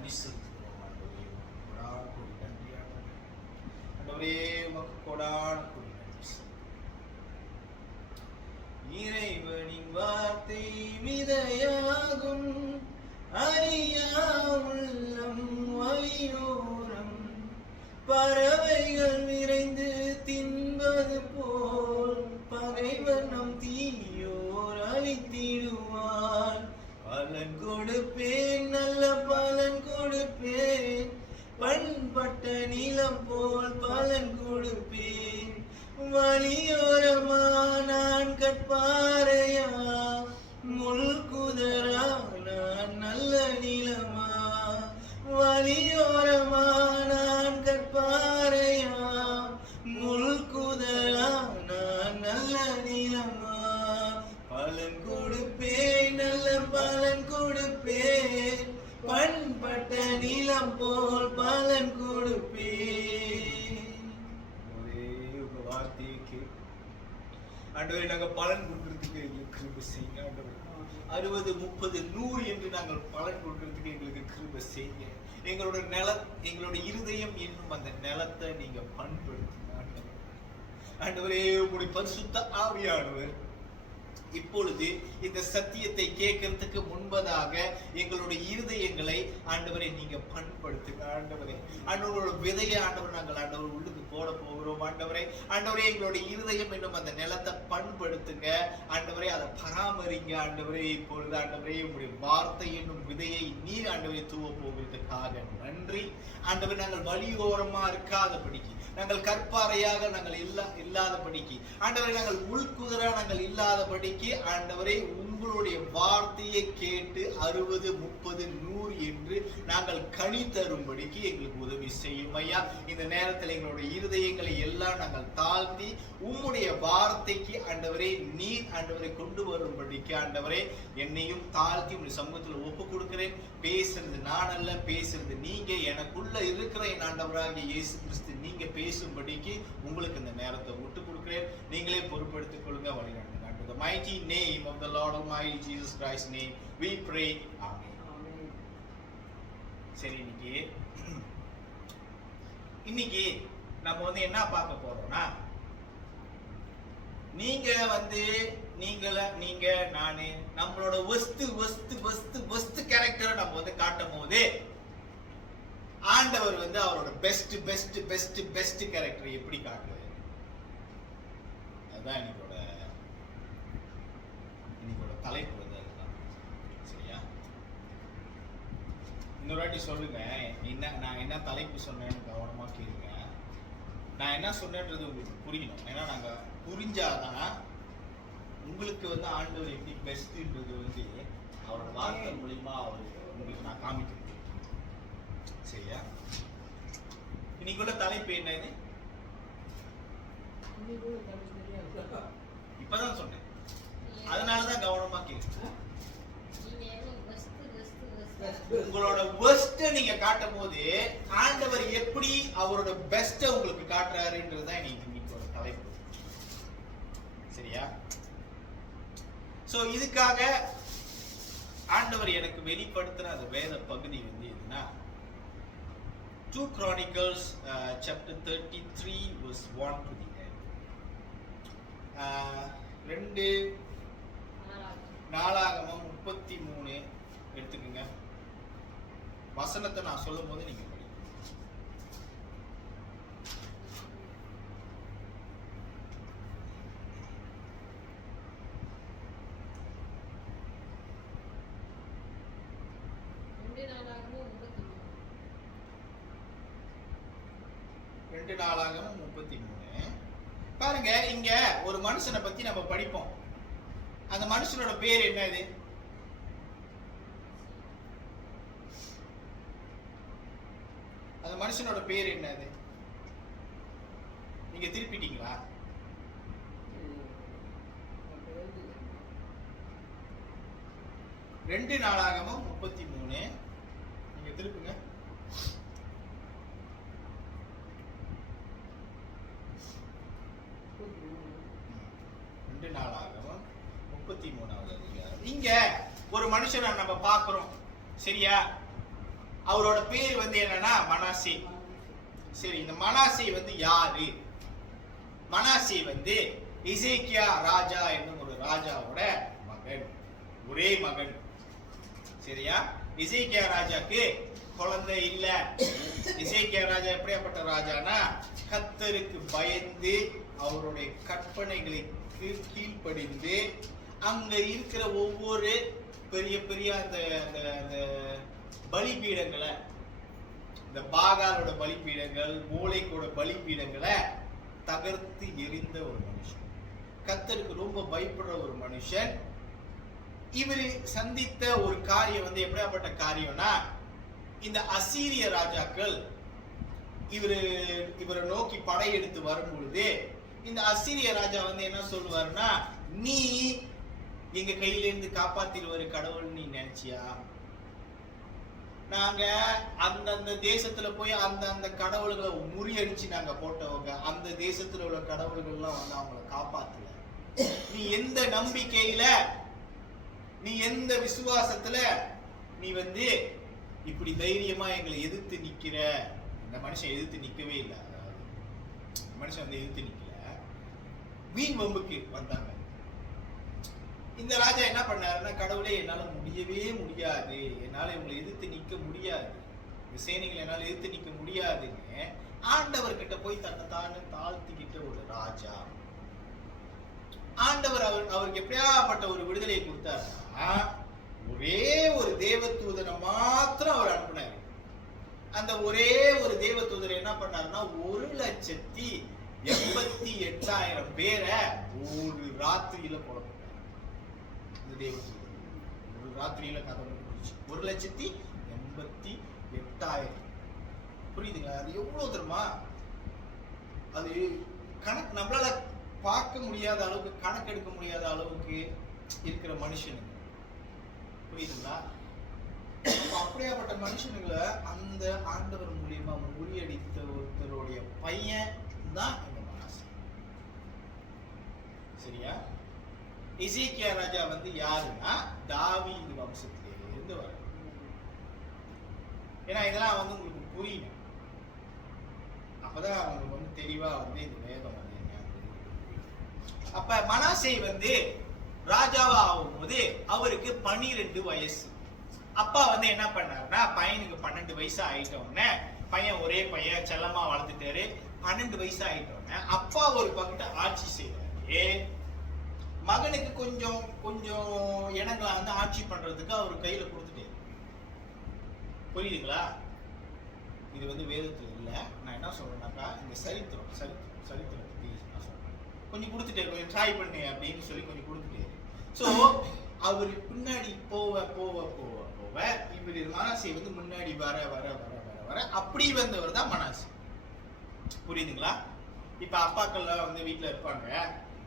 நன்றி செலுத்துகிறோம் ஆண்டவரே. கொடான கொடி நன்றி ஆண்டவரே. உமக்கு கொடான கொடி நன்றி செலுத்துகிறோம். இறைவனின் வார்த்தை விதையாகும், அறியா உள்ளம் வழியோரம் பறவைகள் விரைந்து தின்பது போல் பகைவர் நம் தீயோர் அழித்திடுவார். பலன் கொடுப்பேன், நல்ல பலன் கொடுப்பேன், பண்பட்ட நிலம் போல் பலன் கொடுப்பேன். வழியோரமா நான் கற்பாறையா, முள் குதரா நான் நல்ல நிலமா. வழியோரமா நான் கற்பாறையா, முள் குதரா நான் நல்ல நிலமா. பலன் கொடுப்பேன், நல்ல பலன் கொடுப்பேன், பண்பட்ட நிலம் போல் பலன் கொடுப்பேன். ஒரே உங்க வார்த்தையை கேட்கும் ஆண்டவரே. நாங்கள் பலன் கொடுக்கறதுக்கு எங்களுக்கு கிருபை செய்யுங்க ஆண்டவரே. 60, 30, 100 என்று நாங்கள் பலன் கொடுக்கறதுக்கு எங்களுக்கு கிருபை செய்யுங்க. எங்களுடைய இருதயம் என்னும் அந்த நிலத்தை நீங்க பண்படுத்துங்க ஆண்டவரே. ஆண்டவரே, உங்களுடைய பரிசுத்த ஆவியானவர் இப்பொழுது இந்த சத்தியத்தை கேட்கறதுக்கு முன்பதாக எங்களுடைய இருதயங்களை ஆண்டவரை நீங்க பண்படுத்துங்க ஆண்டவரே. ஆண்டவரோட விதையை ஆண்டவர் நாங்கள் ஆண்டவர் உள்ளுக்கு போட போகிறோம் ஆண்டவரே. ஆண்டவரே, எங்களுடைய இருதயம் என்னும் அந்த நிலத்தை பண்படுத்துங்க ஆண்டவரே. அதை பராமரிங்க ஆண்டவரே. இப்பொழுது ஆண்டவரே, உங்களுடைய வார்த்தை என்னும் விதையை நீர் ஆண்டவரை தூவ போகிறதுக்காக நன்றி ஆண்டவரே. நாங்கள் வழியோரமா இருக்காதபடிக்கு, நாங்கள் கற்பாறையாக நாங்கள் இல்லாதபடிக்கு ஆண்டவரே, நாங்கள் உள்குதிரா நாங்கள் இல்லாதபடிக்கு ஆண்டவரே, உங்களுடைய வார்த்தையை கேட்டு 60, 30, 100 என்று நாங்கள் கனி தரும்படிக்கு எங்களுக்கு உதவி செய்யும் ஐயா. இந்த நேரத்தில் எங்களுடைய இருதயங்களை எல்லாம் நாங்கள் தாழ்த்தி உம்முடைய வார்த்தைக்கு ஆண்டவரே நீர் ஆண்டவரை கொண்டு வரும்படிக்கு ஆண்டவரே என்னையும் தாழ்த்தி உங்களுடைய சமூகத்தில் ஒப்பு கொடுக்கிறேன். பேசுறது நான் அல்ல, பேசுறது நீங்க. எனக்குள்ள இருக்கிற என் ஆண்டவராகிய இயேசு கிறிஸ்து நீங்க பேசும்படிக்கு உங்களுக்கு இந்த நேரத்தை விட்டு கொடுக்கிறேன். நீங்களே பொறுப்பெடுத்துக் கொள்ளுங்க, வழி நடத்துங்க. In the mighty name of the Lord Almighty Jesus Christ's name we pray. Amen. சரி, இன்னைக்கு நம்ம என்ன பார்க்க போறோம்னா, நீங்க நானு நம்மளோட வஸ்து கேரக்டரை நம்ம காட்டும் போது ஆண்டவர் அவரோட பெஸ்ட் கேரக்டர் எப்படி காட்டுறது, அதுதான் இன்னைக்கோட தலைப்பு அதுதான். சரியா? இன்னொரு வாட்டி சொல்லுங்க, நான் என்ன தலைப்பு சொன்னேன்னு கவனமா கேளுங்க. நான் என்ன சொன்னேன்றது உங்களுக்கு புரியணும். ஏன்னா நாங்க புரிஞ்சாதான் உங்களுக்கு ஆண்டவர் எப்படி பெஸ்ட்ன்றது அவரோட வார்த்தை மூலியமா உங்களுக்கு நான் காமிக்க முடியும். சரியா? இன்னைக்குள்ள தலைப்பு என்ன? இது இப்பதான் சொன்னேன், அதனாலதான் கவனமா கேட்கு. உங்களோட பெஸ்ட் நீங்க காட்டும் போது ஆண்டவர் எப்படி அவரோட பெஸ்ட் உங்களுக்கு காட்டுறாருன்றதுதான் இன்னைக்கு ஒரு தலைப்பு. சரியா? சோ இதுக்காக ஆண்டவர் எனக்கு வெளிப்படுத்துற அந்த வேத பகுதி எதுனா 2 Chronicles chapter 33 verse 1 to the end. 2 நாளாகமம் 33 எடுத்துக்கங்க. வசனத்தை நான் சொல்லும் போது நீங்க படிங்க. நாளாகமம் 33 பாருங்க. இங்க ஒரு மனுஷனை பத்தி நம்ம படிப்போம். அந்த மனுஷனோட பேர் என்ன? இது அந்த மனுஷனோட பேர் என்னது? நீங்க திருப்பிட்டீங்களா? ரெண்டு நாளாகமம் 33 நீங்க திருப்புங்க. நாளாகமம் 33வது அதிகாரம். இங்க ஒரு மனுஷனை நம்ம பார்க்கிறோம். சரியா? அவரோட பேர் வந்து என்னன்னா மனாசே. சரி, இந்த மனாசே வந்து யாரு? மனாசே வந்து எசேக்கியா ராஜா என்னும் ஒரு ராஜாவோட மகன், ஒரே மகன். சரியா? எசேக்கியா ராஜாக்கு குழந்தை இல்ல. எசேக்கியா ராஜா எப்படியாப்பட்ட ராஜானா, கர்த்தருக்கு பயந்து அவருடைய கற்பனைகளுக்கு கீழ்ப்படிந்து அங்க இருக்கிற ஒவ்வொரு பெரிய பெரிய அந்த பலிபீடங்களை, இந்த பாகாலோட பலிபீடங்கள், மூளைக்கோட பலிபீடங்களை தகர்த்து எரிந்த ஒரு மனுஷன், கர்த்தருக்கு ரொம்ப பயப்படுற ஒரு மனுஷன். இவர் சந்தித்த ஒரு காரியம் வந்து எப்படியாப்பட்ட காரியம்னா, இந்த அசீரிய ராஜாக்கள் இவரை நோக்கி படையெடுத்து வரும் பொழுது இந்த அசீரிய ராஜா வந்து என்ன சொல்லுவாருன்னா, நீ எங்க கையில இருந்து காப்பாத்திடுவாரு கடவுள் நீ நினைச்சியா? நாங்க அந்தந்த தேசத்துல போய் அந்த கடவுள்களை முறியடிச்சு நாங்க போட்டவங்க, அந்த தேசத்துல உள்ள கடவுள்கள்லாம் வந்து அவங்களை காப்பாத்தல. நீ எந்த நம்பிக்கையில, நீ எந்த விசுவாசத்துல நீ வந்து இப்படி தைரியமா எங்களை எதிர்த்து நிக்கிற? இந்த மனுஷன் எதிர்த்து நிக்கவே இல்லை. மனுஷன் வந்து எதிர்த்து நிக்கல, வீண் வம்புக்கு வந்தாங்க. இந்த ராஜா என்ன பண்ணாருன்னா, கடவுளே என்னால முடியவே முடியாது, என்னால இவங்களை எதிர்த்து நிக்க முடியாது, இந்த சேனைகளை என்னால எதிர்த்து நிக்க முடியாதுன்னு ஆண்டவர்கிட்ட போய் தன்னைத்தானே தாழ்த்திக்கிட்ட ஒரு ராஜா. ஆண்டவர் அவருக்கு எப்படியாப்பட்ட ஒரு விடுதலையை கொடுத்தாருன்னா, ஒரே ஒரு தேவதூதனை மாத்திரம் அவர் அனுப்பினார். அந்த ஒரே ஒரு தேவதூதரை என்ன பண்ணாருன்னா, 1,88,000 பேரை ஒரு ராத்திரியில போடப்பட்டார். இந்த தேவதூதர் ஒரு ராத்திரியில கதை முடிச்சு 1,88,000. புரியுதுங்களா? அது எவ்வளவு தெரியுமா? அது கணக்கு நம்மளால பார்க்க முடியாத அளவுக்கு, கணக்கெடுக்க முடியாத அளவுக்கு இருக்கிற மனுஷனுங்க. புரியுதுங்களா? அப்படியாப்பட்ட மனுஷனுங்களை அந்த ஆண்டவர் மூலியமா முறியடித்த ஒருத்தருடைய பையன் தான் இந்த மனாசே. சரியா? எசேக்கியா ராஜா வந்து யாருன்னா, தாவீது வம்சத்திலிருந்து வர. ஏன்னா இதெல்லாம் வந்து உங்களுக்கு புரியணும், அப்பதான் அவங்களுக்கு வந்து தெளிவா வந்து இந்த வேதம் வந்து என்ன. அப்ப மனாசே வந்து ராஜாவா ஆகும் போது அவருக்கு 12 வயசு. அப்பா வந்து என்ன பண்ணாருன்னா, பையனுக்கு 12 வயசு ஆயிட்டோன்னு, பையன் ஒரே பையன் செல்லமா வளர்த்துட்டாரு. 12 வயசு ஆயிட்டோன்னு அப்பா ஒரு பங்கிட்ட ஆட்சி செய்வாரு. மகனுக்கு கொஞ்சம் கொஞ்சம் இடங்களை வந்து ஆட்சி பண்றதுக்கு அவர் கையில கொடுத்துட்டாரு. புரியுதுங்களா? இது வந்து வேதத்துல இல்ல. நான் என்ன சொல்றேன்னாக்கா, இந்த சரித்திரம் பத்தி நான் சொல்றேன். கொஞ்சம் கொடுத்துட்டாரு, கொஞ்சம் ட்ரை பண்ணு அப்படின்னு சொல்லி கொஞ்சம் கொடுத்துட்டாரு. சோ அவரு பின்னாடி போவ போவ போவ போவ இவர் மனாசே வந்து முன்னாடி வர வர வர வர வர அப்படி வந்தவர் தான் மனாசே. புரியுதுங்களா? இப்ப அப்பாக்கள்லாம் வந்து வீட்டுல இருப்பாங்க.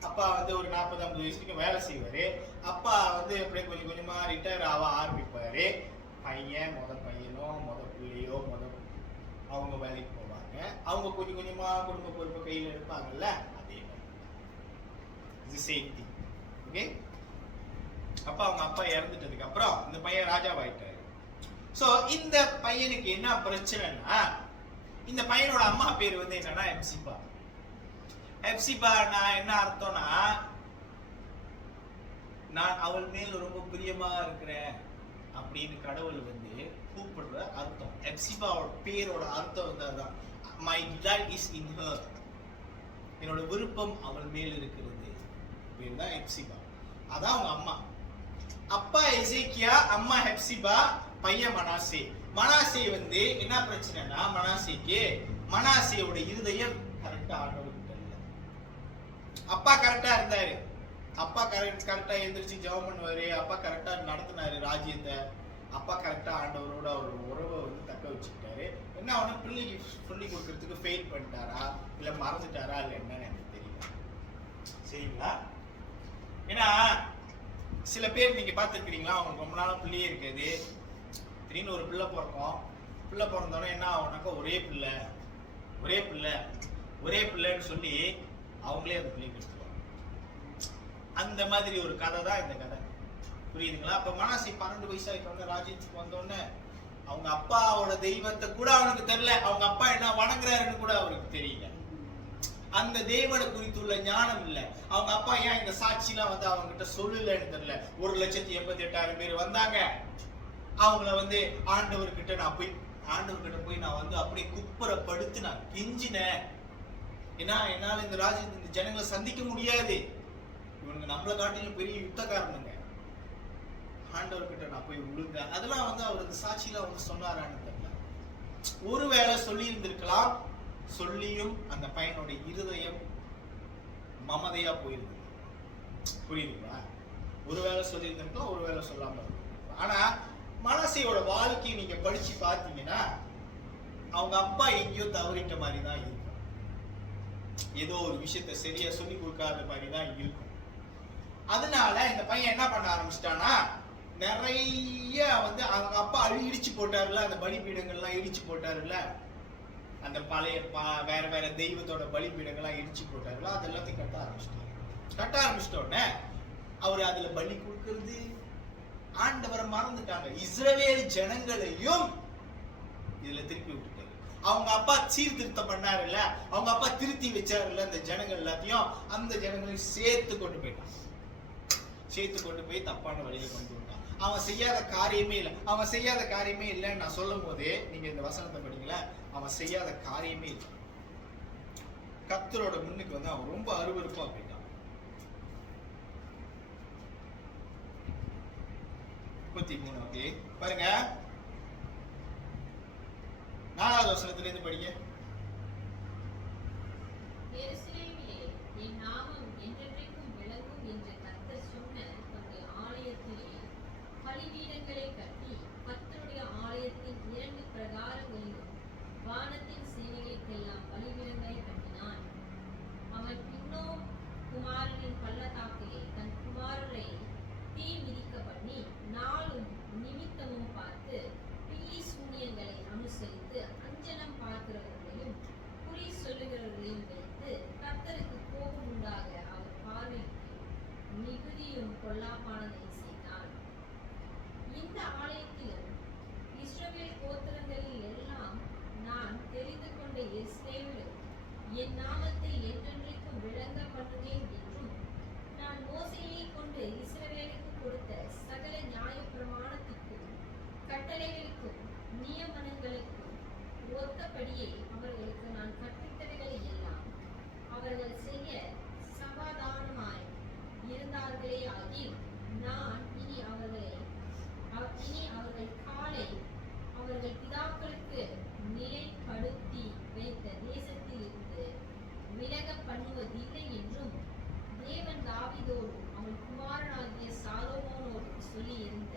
அப்பா வந்து ஒரு 40-50 வயசுக்கு வேலை செய்வாரு. அப்பா வந்து அப்படியே கொஞ்சம் கொஞ்சமா ரிட்டையர் ஆக ஆரம்பிப்பாரு. பையன் பையனோ பிள்ளையோ அவங்க வேலைக்கு போவாங்க. அவங்க கொஞ்சம் கொஞ்சமா குடும்ப பொறுப்பை கையில எடுப்பாங்கல்ல, அதே மாதிரி சேம் திங். ஓகே? அப்ப அவங்க அப்பா இறந்துட்டதுக்கு அப்புறம் இந்த பையன் ராஜாவாயிட்டாரு. சோ இந்த பையனுக்கு என்ன பிரச்சனைனா, இந்த பையனோட அம்மா பேர் வந்து என்னன்னா எப்சிபா. எப்சிபா நான் என்ன அர்த்தம்னா, நான் அவள் மேல் ரொம்ப பிரியமா இருக்கிறேன் அப்படின்னு கடவுள் வந்து கூப்பிடுற அர்த்தம். எப்சிபாவோட பேரோட அர்த்தம் வந்து அதுதான். My delight is in her. என்னோட விருப்பம் அவள் மேல் இருக்கிறது. பேர் தான் எப்சிபா. அதான் அவங்க அம்மா. அப்பா எசேக்கியா, அம்மா ஹெப்சிபா, பையன் மனாசே. மனாசே வந்து என்ன பிரச்சனைனா, மனாசேயோட இருதயம் கரெக்டா ஆண்டவர்கிட்ட இல்ல. அப்பா கரெக்டா இருந்தாரு. அப்பா கரெக்டா எந்திரிச்சு ஜெபம் பண்ணுவாரு. அப்பா கரெக்டா நடத்தினாரு ராஜ்யத்தை. அப்பா கரெக்டா ஆண்டவரோட அவரோட உறவை வந்து தக்க வச்சுக்கிட்டாரு. என்ன அவனை பிள்ளைக்கு சொல்லி கொடுக்கறதுக்கு ஃபெயில் பண்ணிட்டாரா, இல்ல மறந்துட்டாரா, இல்ல என்னன்னு எனக்கு தெரியல. சரிங்களா? ஏன்னா சில பேர் நீங்க பார்த்துருக்கிறீங்களா, அவங்களுக்கு ரொம்ப நாளா பிள்ளையே இருக்காது. திடீர்னு ஒரு பிள்ளை பிறக்கும். பிள்ளை பிறந்தோடனே என்ன ஆகுனாக்கா, ஒரே பிள்ளைன்னு சொல்லி அவங்களே அந்த பிள்ளைக்கு எடுத்துருவாங்க. அந்த மாதிரி ஒரு கதை தான் இந்த கதை. புரியுதுங்களா? அப்ப மனாசே 12 வயசாயிட்டோன்னு ராஜ்யத்துக்கு வந்தோடனே அவங்க அப்பாவோட தெய்வத்தை கூட அவனுக்கு தெரியல, அவங்க அப்பா என்ன வணங்குறாருன்னு கூட அவருக்கு தெரியல. அந்த தேவனை குறித்துள்ள ஞானம் இல்ல. அவங்க அப்பா ஏன் இந்த சாட்சிலாம் வந்து அவங்க கிட்ட சொல்லலன்னு தெரியல. 1,88,000 பேர் வந்தாங்க. அவங்கள வந்து ஆண்டவர்கிட்ட நான் வந்து அப்படியே குப்புறப்படுத்தி நான் கெஞ்சினேன். ஏன்னா என்னால இந்த ராஜ்யத்தை இந்த ஜனங்களை சந்திக்க முடியாது, இவனுங்க நம்மளை காட்டிலும் பெரிய யுத்தக்காரனுங்க. ஆண்டவர்கிட்ட நான் போய் விழுந்தேன். அதெல்லாம் வந்து அவருக்கு சாட்சியில வந்து சொன்னாரான்னு தெரியல. ஒருவேளை சொல்லி இருந்திருக்கலாம். சொல்லியும் அந்த பையனோட இருதயம் மமதையா போயிருக்கு. புரியுதுங்களா? ஒருவேளை சொல்லி இருந்திருக்கலாம், ஒருவேளை சொல்லாம இருந்திருக்கலாம். ஆனா மனசையோட வாழ்க்கையை நீங்க படிச்சு பார்த்தீங்கன்னா அவங்க அப்பா எங்கேயோ தவறிட்ட மாதிரி தான் இருக்கும். ஏதோ ஒரு விஷயத்த சரியா சொல்லி கொடுக்காத மாதிரி தான் இருக்கும். அதனால இந்த பையன் என்ன பண்ண ஆரம்பிச்சிட்டானா, நிறைய வந்து அவங்க அப்பா இடிச்சு போட்டாருல, அந்த பலிபீடங்கள்லாம் இடிச்சு போட்டாருல, அந்த பழைய வேற வேற தெய்வத்தோட பலிபீடங்கள்லாம் இடிச்சு போட்டாருல, அது எல்லாத்தையும் கட்ட ஆரம்பிச்சிட்டோன்னே அவர் அதுல பலி கொடுக்கறது ஆண்டவரை மறந்துட்டாங்க. இஸ்ரவேல் ஜனங்களையும் இதுல திருப்பி விட்டுட்டாரு. அவங்க அப்பா சீர்திருத்தம் பண்ணாருல்ல, அவங்க அப்பா திருத்தி வச்சாருல்ல, அந்த ஜனங்கள் எல்லாத்தையும் அந்த ஜனங்களையும் சேர்த்து கொண்டு போய் தப்பான வழியை கொண்டு வந்தான். அவன் செய்யாத காரியமே இல்லை. அவன் செய்யாத காரியமே இல்லைன்னு நான் சொல்லும் போதே நீங்க இந்த வசனத்தை படிக்கல. அவன் செய்யாத காரியமே இல்லை. கர்த்தரோட முன்னுக்கு வந்து அவன் ரொம்ப அருவருப்பா போயிட்டான். 33 ஓகே பாருங்க, 4வது வசனத்துல இருந்து படிங்க. எருசலேமிலே என் நாமம் என்றென்றைக்கும் விளங்கும் என்று கர்த்தர் சொன்ன தம்முடைய ஆலயத்திலே பலிபீடங்களை கட்டி கர்த்தருடைய ஆலயத்தின் 2 பிரகாரங்களிலும் வானத்தின் சேனைகளுக்கெல்லாம் பலிபீடங்களை கட்டினான். அவன் பின்னோ குமாரனின் பள்ளத்தாக்கிலே தன் குமாரரை தீ மிதிக்க பண்ணி நாளும் நிமித்தமும் பார்த்து பில்லி சூனியங்களை அனுசரித்து அஞ்சனம் பார்க்கிறவர்களையும் குறி சொல்லுகிறவர்களையும் வைத்து கர்த்தருக்கு கோபம் உண்டாக அவர் பார்வைக்கு மிகுதியும் பொல்லாப்பானதை செய்தான். இந்த ஆலயத்திலும் இஸ்ரவேல் கோத்திரங்களில் எல்லாம் நான் தெரிந்து கொண்ட எருசலேமிலும் என் நாமத்தை என்றென்றைக்கும் விளங்க பண்ணுவேன் என்றும் நான் மோசேயை கொண்டு இஸ்ரவேலுக்கு கொடுத்த சகல நியாயப்பிரமாணத்திற்கும் கட்டளைகளுக்கும் நியமனங்களுக்கும் ஒத்தபடியே அவர்களுக்கு நான் கற்பித்தவைகளை எல்லாம் அவர்கள் செய்ய சமாதானமாய் இருந்தார்களே ஆகில் நான் இனி அவர்கள் காலை அவர்கள் பிதாக்களுக்கு நிலைப்படுத்தி வைத்த தேசத்தில் இருந்து விலக பண்ணுவதில்லை என்றும் தேவன் தாவீதோடும் அவன் குமாரனாகிய சாலோமோனோடும் சொல்லி இருந்த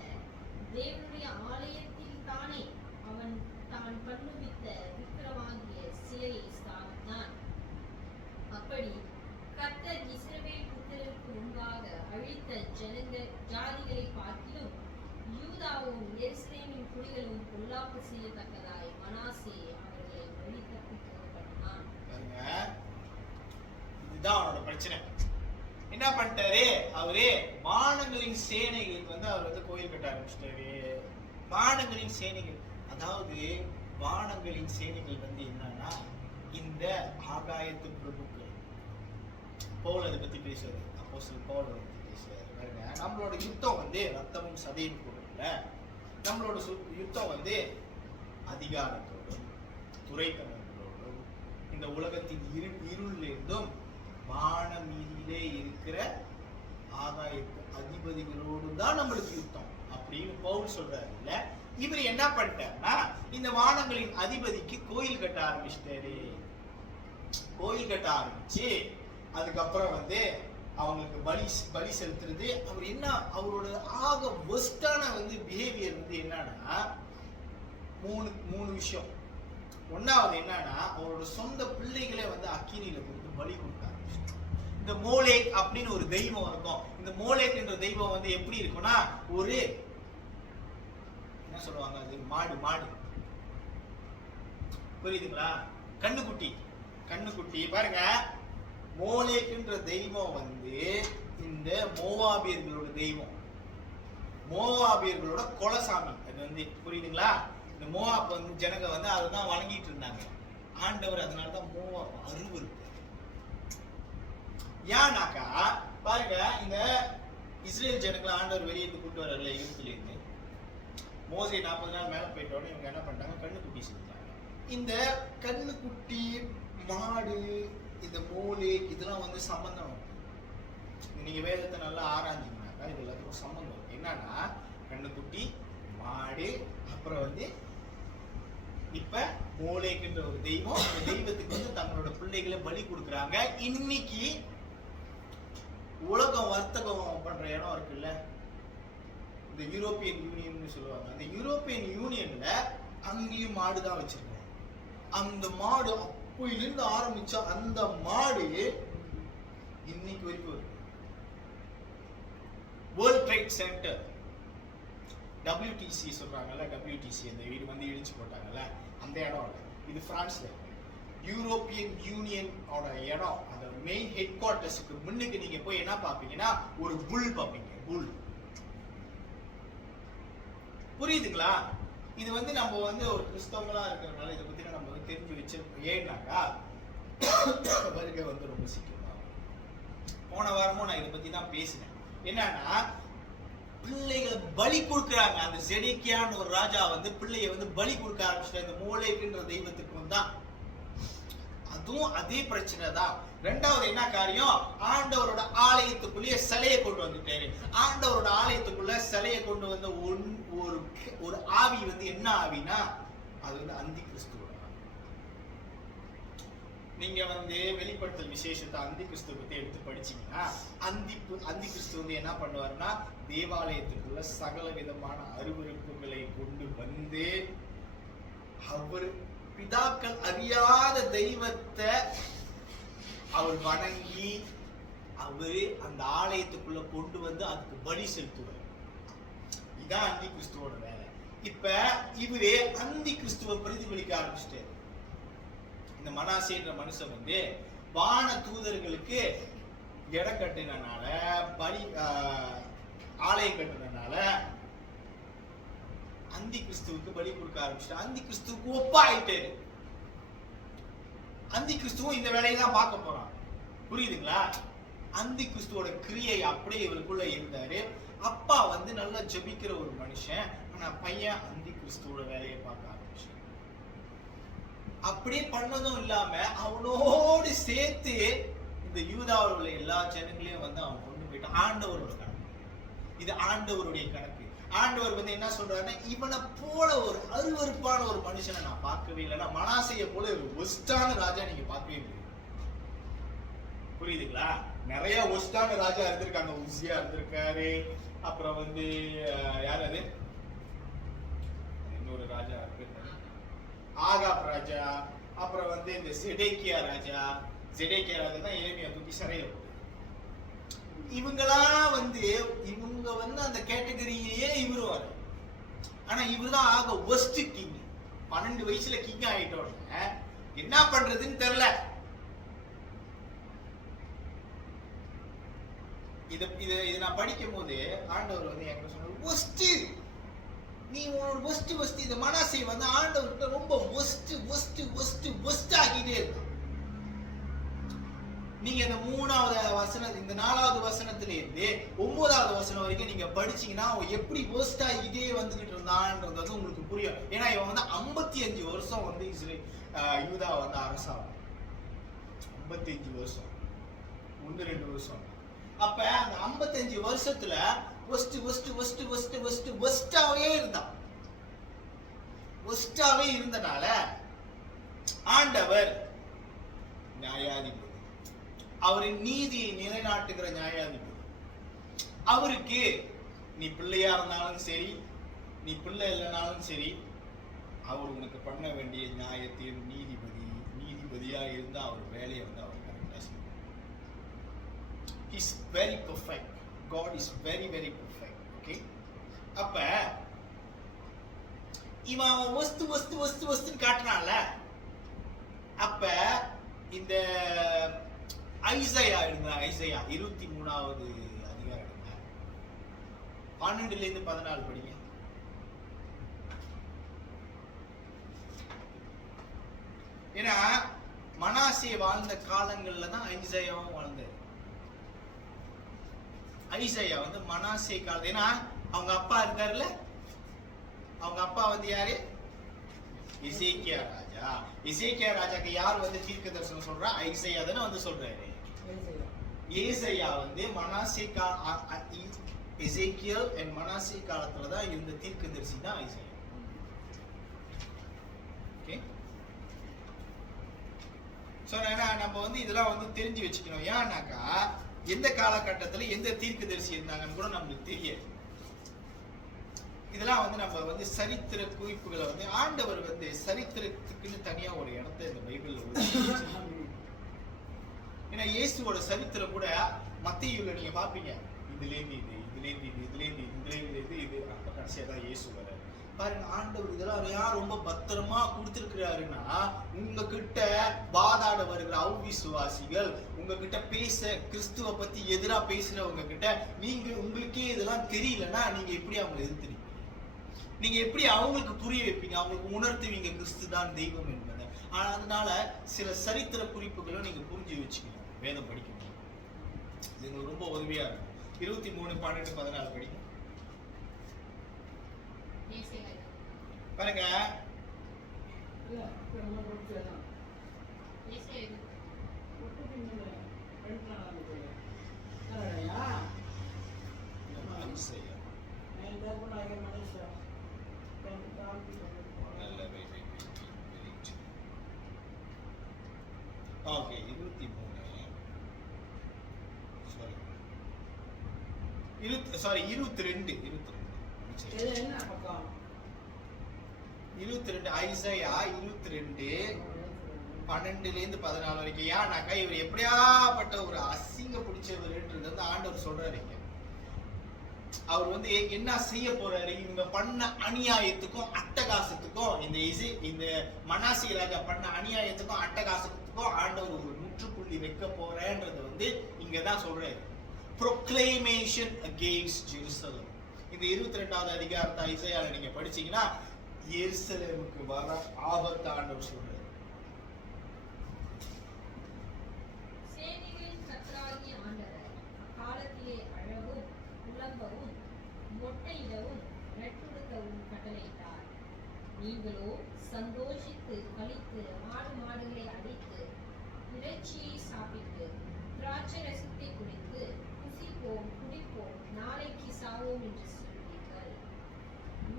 தேவனுடைய ஆலயத்தில் தானே அவன் தான் பண்ணுவித்த விக்கிரமாகிய சிலையை ஸ்தாபித்தான். அப்படி கர்த்தர் இஸ்ரவேல் புத்திரருக்கு முன்பாக அழித்த ஜாதிகளை பார்க்கிலும் யூதாவும் எருசலேமின் குடிகளும் பொல்லாப்பு செய்யத்தக்கதாய் மனாசே அவர்களை வழி தப்பி போகப்பட்டான். இதுதான் அவனோட பிரச்சனை. என்ன பண்ணிட்டாரு அவரு? வானங்களின் சேனைகளுக்கு வந்து அவர் வந்து கோயில் கட்ட ஆரம்பிச்சிட்டாரு. வானங்களின் சேனைகள், அதாவது வானங்களின் சேனைகள் வந்து என்னன்னா இந்த ஆகாயத்து பிரபுக்கள். பவுல் அதை பத்தி பேசுவாரு. அப்போஸ்தலன் பவுல் அதை பத்தி பேசுவாரு. பாருங்க, நம்மளோட யுத்தம் வந்து ரத்தமும் சதையும் கூட இல்ல. நம்மளோட யுத்தம் வந்து அதிகாரத்தோடும் துரைத்தனங்களோடும் இந்த உலகத்தின் இருளிலிருந்தும் வானமீதியிலே இருக்கிற ஆகாயத்து அதிபதிகளோடு தான் நம்மளுக்கு யுத்தம் அப்படின்னு பவுல் சொல்றாரு இல்ல. இவர் என்ன பண்ணிட்டாருன்னா இந்த வானங்களின் அதிபதிக்கு கோயில் கட்ட ஆரம்பிச்சிட்டாரு. கோயில் கட்ட ஆரம்பிச்சு அதுக்கப்புறம் வந்து அவங்களுக்கு பலி செலுத்துறது. அவர் என்ன, அவரோட ஆக ஒஸ்டான வந்து பிஹேவியர் வந்து என்னன்னா மூணு விஷயம். ஒன்னாவது என்னன்னா அவரோட சொந்த பிள்ளைகளே வந்து அக்கினியில கொடுத்து பலி கொடுக்க ஆரம்பிச்சு. இந்த மோலேக் அப்படின்னு ஒரு தெய்வம் இருக்கும். இந்த மோலேக் என்ற தெய்வம் வந்து எப்படி இருக்கும்னா ஒரு என்ன சொல்லுவாங்க, அது மாடு புரியுதுங்களா? கண்ணுக்குட்டி பாருங்க. மோலேக்ன்ற தெய்வம் வந்து இந்த மோவாபியர்களோட தெய்வம், மோவாபியர்களோட குலசாமி. அது வந்து புரியுதுங்களா? இந்த மோவாப் வந்து ஜனங்க வந்து அதுதான் வணங்கிட்டு இருந்தாங்க. ஆண்டவர் அதனாலதான் மோவாப் அருவருப்பார். ஏன்னாக்கா பாருங்க, இந்த இஸ்ரேல் ஜனங்களை ஆண்டவர் வெளியேந்து கூட்டு வரல எகிப்துல இருந்து. மோசே 40 நாள் மேல போயிட்டோன்னு இவங்க என்ன பண்ணிட்டாங்க, கண்ணுக்குட்டி செஞ்சாங்க. இந்த கண்ணுக்குட்டி, மாடு, இந்த மூளை இதெல்லாம் வந்து சம்பந்தம். நீங்க வேதத்தை நல்லா ஆராய்ஞ்சீங்கன்னாக்கா இது எல்லாத்துக்கும் சம்பந்தம். என்னன்னா கண்ணுக்குட்டி, மாடு, அப்புறம் வந்து இப்ப மோலேக்குன்ற ஒரு தெய்வம், அந்த தெய்வத்துக்கு வந்து தங்களோட பிள்ளைகளை பலி கொடுக்குறாங்க. இன்னைக்கு உலகம் வர்த்தகம் பண்ற இடம் இருக்குல்ல, இந்த யூரோப்பியன் யூனியன் சொல்லுவாங்க. அந்த யூரோப்பியன் யூனியன்ல அங்கேயும் மாடு தான் வச்சிருக்காங்க. அந்த மாடு அப்போயிலிருந்து ஆரம்பிச்ச அந்த மாடு இன்னைக்கு வரைக்கும் இருக்கு. வேர்ல்ட் ட்ரேட் சென்டர் WTC சொல்றாங்கல்ல, WTC அந்த வீடு வந்து இடிச்சு போட்டாங்கல்ல, அந்த இடம் இது பிரான்ஸ்ல. யூரோப்பியன் யூனியன் இடம், அந்த மெயின் ஹெட் குவார்டர்ஸ்க்கு முன்னுக்கு நீங்க போய் என்ன பாப்பீங்கன்னா ஒரு புல் பாப்பீங்க. புல் புரியுதுங்களா? இது வந்து நம்ம வந்து ஒரு கிறிஸ்தவங்களா இருக்கிறதுனால இதை பத்தி நம்ம வந்து தெரிஞ்சு வச்சிருக்கோம். ஏன்னாக்கா வருகை வந்து ரொம்ப சீக்கிரமா. போன வாரமும் நான் இதை பத்தி தான் பேசினேன். என்னன்னா பிள்ளைகளை பலி கொடுக்குறாங்க. அந்த செடேக்கியான்னு ஒரு ராஜா வந்து பிள்ளைய வந்து பலி கொடுக்க ஆரம்பிச்சிட்ட இந்த மோலேக்குன்ற தெய்வத்துக்கும் தான். அதுவும் அதே பிரச்சனை தான். ரெண்டாவது என்ன காரியம், ஆண்டவரோட ஆலயத்துக்குள்ளேயே சிலையை கொண்டு வந்துட்டாரு. ஆண்டவரோட ஆலயத்துக்குள்ள சிலையை கொண்டு வந்த ஒரு ஆவி வந்து என்ன ஆவினா அது வந்து அந்தி கிறிஸ்துவோட. நீங்க வந்து வெளிப்படுத்தல் விசேஷத்தை அந்தி கிறிஸ்துவ பத்தி எடுத்து படிச்சீங்கன்னா அந்தி கிறிஸ்து வந்து என்ன பண்ணுவாருன்னா தேவாலயத்துக்குள்ள சகல விதமான அருவருப்புகளை கொண்டு வந்து அவர் பிதாக்கள் அறியாத தெய்வத்தை அவர் வணங்கி அவரு அந்த ஆலயத்துக்குள்ள கொண்டு வந்து அதுக்கு பலி செலுத்துவார். இதான் அந்தி கிறிஸ்துவோட வேலை. இப்ப இவரே அந்தி கிறிஸ்துவ பிரதிபலிக்க ஆரம்பிச்சிட்டாரு. இந்த மனாசேன்ற மனுஷன் வந்து வான தூதர்களுக்கு இடம் கட்டினால, பலி ஆலயம் கட்டினால அந்தி கிறிஸ்துவுக்கு பலி கொடுக்க ஆரம்பிச்சிட்டாரு. அந்தி கிறிஸ்துவுக்கு ஒப்பாயிட்டாரு. அந்தி கிறிஸ்துவும் இந்த வேலையை தான் பார்க்க போறான். புரியுதுங்களா? அந்தி கிறிஸ்துவோட கிரியை அப்படியே இவருக்குள்ள இருந்தாரு. அப்பா வந்து நல்லா ஜெபிக்கிற ஒரு மனுஷன், ஆனா பையன் அந்தி கிறிஸ்துவோட வேலையை பார்க்க ஆரம்பிச்சான். அப்படியே பண்ணதும் இல்லாம அவனோடு சேர்த்து இந்த யூதாவில் உள்ள எல்லா ஜனங்களையும் வந்து அவன் கொண்டு போயிட்டான். ஆண்டவரோட கணக்கு இது, ஆண்டவருடைய கணக்கு. ஆண்டவர் வந்து என்ன சொல்றாருன்னா, இவனை போல ஒரு அருவருப்பான ஒரு மனுஷனை நான் பார்க்கவே இல்லைன்னா மனாசையை போல ஒரு ஒஸ்டான ராஜா நீங்க பார்க்கவே முடியும். புரியுதுங்களா? நிறைய ஒஸ்டான ராஜா இருந்திருக்காங்க. உசியா இருந்திருக்காரு, அப்புறம் வந்து யார் அது இன்னொரு ராஜா ஆகாப் ராஜா, அப்புறம் வந்து இந்த செடேக்கியா ராஜா தான் எளிமையா தூக்கி சிறையில போட்டு. இவங்கெல்லாம் வந்து இவங்க வந்து அந்த கேட்டகரியிலேயே இவரு வர. ஆனா இவருதான் ஆக ஒஸ்ட் கிங். 12 வயசுல கிங் ஆயிட்டோட என்ன பண்றதுன்னு தெரியல. இத நான் படிக்கும் போது ஆண்டவர் வந்து என்கிட்ட சொன்னாரு, ஒஸ்ட் நீ உன்னோட ஒஸ்ட் இந்த மனாசை வந்து ஆண்டவர்கிட்ட ரொம்ப ஒஸ்ட் ஆகிட்டே இருக்க. நீங்க இந்த 3வது வசனம், இந்த 4வது வசனத்துல இருந்து 9வது வசனம் வரைக்கும் நீங்க படிச்சீங்கன்னா அவன் எப்படி ஒஸ்ட் ஆகிட்டே வந்துகிட்டு இருந்தான்ன்றது வந்து உங்களுக்கு புரியும். ஏன்னா இவன் வந்து 55 வருஷம் வந்து யூதா வந்து அரசாங்கம். 55 வருஷம், 1-2 வருஷம். அப்ப அந்த 55 வருஷத்துல ஒஸ்டாவே இருந்தனால ஆண்டவர் நியாயாதிபதி, அவரின் நீதியை நிலைநாட்டுகிற நியாயாதிபதி. அவருக்கு நீ பிள்ளையா இருந்தாலும் சரி, நீ பிள்ளை இல்லைனாலும் சரி, அவர் உனக்கு பண்ண வேண்டிய நியாயத்தையும் நீதிபதியா இருந்தா அவர் வேலையை வந்து அவர் கரெக்டா செய்வார். He is very perfect. God is very perfect. Okay? அப்ப இவன் வஸ்து காட்டுறான்ல. அப்ப இந்த ஐசையா 23வது அதிகாரம் 12 இருந்து 14 படிங்க. ஏன்னா மனாசே வாழ்ந்த காலங்கள்ல தான் ஐசையாவும் வாழ்ந்தாரு. ஐசையா வந்து மனாசே காலம், ஏன்னா அவங்க அப்பா இருக்காருல்ல, அவங்க அப்பா வந்து யாரு? எசேக்கியா ராஜா. எசேக்கியா ராஜாக்கு யார் வந்து தீர்க்க தரிசனம் சொல்றா? ஐசையா தானே வந்து சொல்றாரு. ஏசையா வந்து மனாசே எசேக்கியல் அண்ட் மனாசே காலத்துல தான் இருந்த தீர்க்கதரிசி தான் ஐசையா. ஓகே, சோ நம்ம வந்து இதெல்லாம் வந்து தெரிஞ்சு வச்சுக்கணும். ஏன்னாக்கா எந்த காலகட்டத்துல எந்த தீர்க்கதரிசி இருந்தாங்கன்னு கூட நம்மளுக்கு தெரியாது. இதெல்லாம் வந்து நம்ம வந்து சரித்திர குறிப்புகளை வந்து ஆண்டவர் வந்து சரித்திரத்துக்குன்னு தனியா ஒரு இடத்தை இந்த பைபிள்ல, ஏன்னா இயேசுவோட சரித்திரம் கூட மத்தேயுல நீங்க பாப்பீங்க, இதுல இருந்து இது, இதுல இருந்து இது, இதுல இருந்து இது, இதுல இருந்து இது, அப்ப கடைசியா தான் இயேசு வர பாருங்க. ஆண்டவர் இதெல்லாம் யார் ரொம்ப பத்திரமா கொடுத்திருக்கிறாருன்னா, உங்ககிட்ட வாதாட வருகிற அவிசுவாசிகள், உங்ககிட்ட பேச கிறிஸ்துவ பத்தி எதிரா பேசுறவங்க கிட்ட நீங்க உங்களுக்கே இதெல்லாம் தெரியலன்னா நீங்க எப்படி அவங்களை எதிர்த்துறீங்க? நீங்க எப்படி அவங்களுக்கு புரிய வைப்பீங்க? அவங்களுக்கு உணர்த்துவீங்க கிறிஸ்து தான் தெய்வம் என்பதை. அதனால சில சரித்திர குறிப்புகளும் நீங்க புரிஞ்சு வச்சுக்கணும், வேதம் படிக்கணும். இது உங்களுக்கு ரொம்ப உதவியா இருக்கும். 23:12-14 படிக்கும் பாருங்க. ஓகே, 22 ஐசையா 22:12-14 வரைக்கும். ஏன்னாக்கா இவர் எப்படியாப்பட்ட ஒரு அசிங்க பிடிச்சவர்ன்றது வந்து ஆண்டவர் சொல்றாரு. அவர் வந்து என்ன செய்ய போறாரு? இவங்க பண்ண அநியாயத்துக்கும் அட்டகாசத்துக்கும், இந்த மனாசே ராஜா பண்ண அநியாயத்துக்கும் அட்டகாசத்துக்கும் ஆண்டவர் ஒரு முற்றுப்புள்ளி வைக்க போறேன்றத வந்து இங்கதான் சொல்றாரு. proclamation against Jerusalem. இந்த 22வது அதிகாரத்தை ஐசையால நீங்க படிச்சீங்கன்னா எருசலேமுக்கு வர ஆபத்து ஆண்டவர் சொல்றாரு. சேனைகளின் கர்த்தராகிய ஆண்டவர் அக்காலத்திலே அழவும் புலம்பவும் மொட்டையிடவும் நட்டுடுக்கவும் கட்டளையிட்டார். நீங்களோ சந்தோஷித்து களித்து ஆடு மாடுகளை அடித்து இறைச்சியை சாப்பிட்டு திராட்சை ரசத்தை குடித்து புசிப்போம் குடிப்போம் நாளைக்கு சாவோம் என்று சொல்வீர்கள்.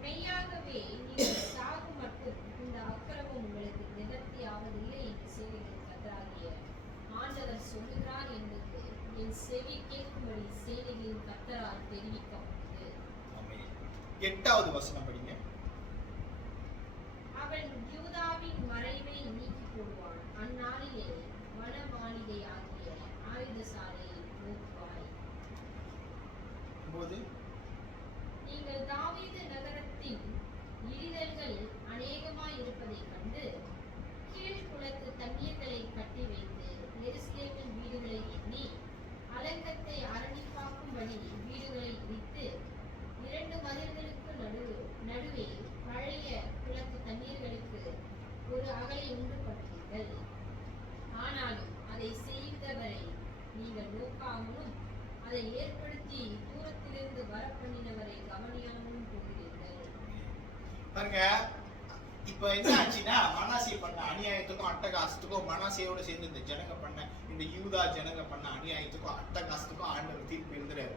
மெய்யாகவே நீங்கள் சாகும் மட்டும் இந்த அக்கிரமம் உங்களுக்கு நிவர்த்தி ஆவதில்லை என்று சேனைகளின் கர்த்தராகிய ஆண்டவர் சொல்லுகிறார் என்பது என் செவி கேட்கும்படி சேனைகளின் கர்த்தரால் தெரிவிக்கப்பட்டது. 8வது வசனம் படிங்க. அவன் யூதாவின் மறைவை நீக்கி போடுவான். அந்நாளிலே வன மாளிகை ஆகிய ஆயுதசாலையை நோக்குவாய். நீங்கள் தாவீது நகரத்தின் இடிதல்கள் அநேகமாய் இருப்பதைக் கண்டு கீழ்குளத்து தண்ணீர்களை கட்டி வைத்து எருசலேமின் வீடுகளை எண்ணி அலங்கத்தை அரணிப்பாக்கும்படி வீடுகளை இடித்து 2 மதில்களுக்கு நடுவே பழைய குளத்து தண்ணீர்களுக்கு ஒரு அகலை உண்டு பண்ணுவீர்கள். ஆனாலும் அதை செய்தவரை நீங்கள் நோக்காமலும் அதை ஏற்படுத்தி தூரத்திலிருந்து வரப்பண்ணினவரை கவனியாமலும் போகிறீர்கள். பாருங்க, இப்ப என்ன ஆச்சுன்னா மனாசே பண்ண அநியாயத்துக்கும் அட்டகாசத்துக்கும், மனாசேயோட சேர்ந்து இந்த ஜனங்க பண்ண, இந்த யூதா ஜனங்க பண்ண அநியாயத்துக்கும் அட்டகாசத்துக்கும் ஆண்டவர் தீர்ப்பு எழுதுறாரு.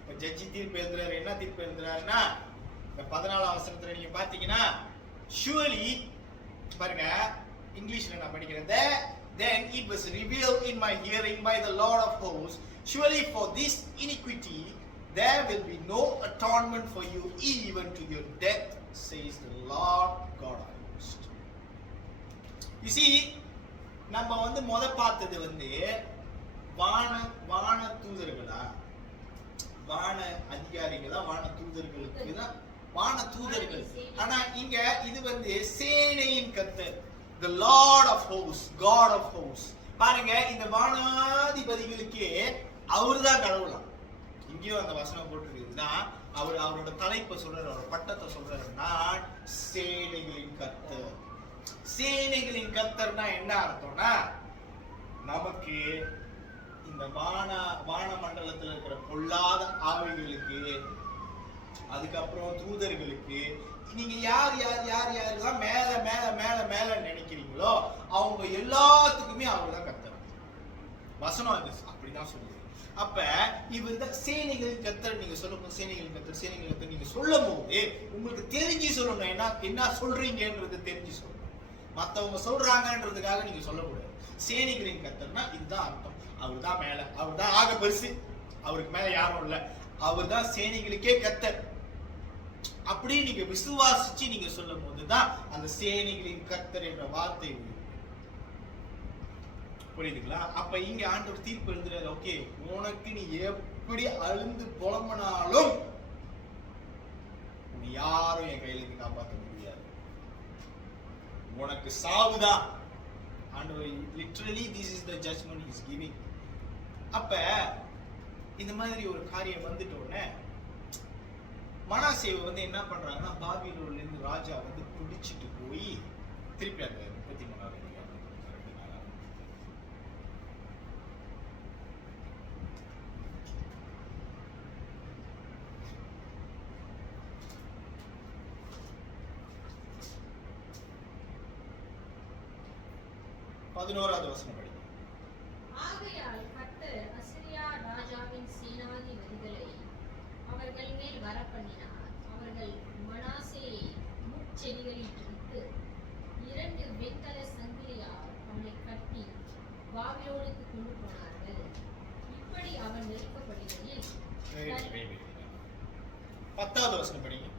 இப்ப ஜட்ஜி தீர்ப்பு எழுதுறாரு. என்ன தீர்ப்பு எழுதுறாருன்னா, இந்த 14ஆம் வசனத்துல நீங்க பாத்தீங்கன்னா, surely பாருங்க, இங்கிலீஷ்ல நான் படிக்கிறேன். Then it was revealed in my hearing by the Lord of hosts, surely for this iniquity there will be no atonement for you even to your death, says the Lord God of hosts. You see, நம்ம வந்து பார்த்தது வந்து வான தூதர்களா, வான அதிகாரிகளா, வான தூதர்களுக்கு தான் வான தூதர்கள். ஆனா இங்க இது வந்து சேனையின் கர்த்தர், the Lord of hosts, God of hosts. பாருங்க, இந்த வானாதிபதிகளுக்கே அவர்தான் கடவுளாம். இங்கேயும் அந்த வசனம் போட்டிருக்குதுன்னா அவரோட தலைப்பை சொல்றாரு, அவரோட பட்டத்தை சொல்றாரு, நான் சேனைகளின் கர்த்தர். சேனைகளின் கர்த்தர்னா என்ன அர்த்தம்னா, நமக்கு இந்த வான மண்டலத்துல இருக்கிற பொல்லாத ஆவிகளுக்கு, அதுக்கப்புறம் தூதர்களுக்கு, நீங்க யார் யார் யார் யாரெல்லாம் மேல மேல மேல மேல நினைக்கிறீங்களோ அவங்க எல்லாத்துக்குமே அவர் தான் கர்த்தர். வசனம் அது அப்படிதான் சொல்லுது. அப்ப இவர் தான் சேனைகளின் கர்த்தர். நீங்க சொல்லும்போது சேனைகளின் கர்த்தர் சேனைகளின் கர்த்தர் நீங்க சொல்லும் போது உங்களுக்கு தெரிஞ்சு சொல்லணும், என்ன சொல்றீங்கன்றது தெரிஞ்சு சொல்லணும். மத்தவங்க சொல்றாங்கன்றதுக்காக நீங்க சொல்லக்கூடாது. சேனைகளின் கர்த்தர்னா இதுதான் அர்த்தம். அவர் தான் மேல, அவர் தான் ஆக பெருசு, அவருக்கு மேல யாரும் இல்ல, அவர் தான் சேனைகளுக்கே கர்த்தர். அப்படி நீங்க விசுவாசிச்சு நீங்க சொல்லும் போதுதான் அந்த சேனைகளின் கர்த்தர் என்ற வார்த்தை புரியுதுங்களா? அப்ப இங்க ஆண்டவர் தீர்ப்பு எழுதுறாரு, ஓகே உனக்கு நீ எப்படி அழுந்து புலம்பனாலும் நீ யாரும் என் கையில இருந்து காப்பாற்ற முடியாது, உனக்கு சாவுதான். ஆண்டவர் literally this is the judgment he is giving. அப்ப இந்த மாதிரி ஒரு காரியம் வந்துட்டோன்னே மனாசேவை வந்து என்ன பண்றாங்கன்னா, பாபிலோன்ல இருந்து ராஜா வந்து பிடிச்சிட்டு போய் திருப்பி அந்த 33வது வசனம் படி. ஆகையால் கர்த்தர் அசீரியா ராஜாவின் சேனாதிபதிகளை அவர்கள் மேல் வரப்பண்ணினார். அவர்கள் மனாசேயை முட்செடிகளில் பிடித்து 2 வெண்கல சங்கிலியால் அவனை கட்டி பாபிலோனுக்கு கொண்டு போனார்கள். இப்படி அவன் நெருக்கப்படுகையில் 10வது வசனம் படிங்க.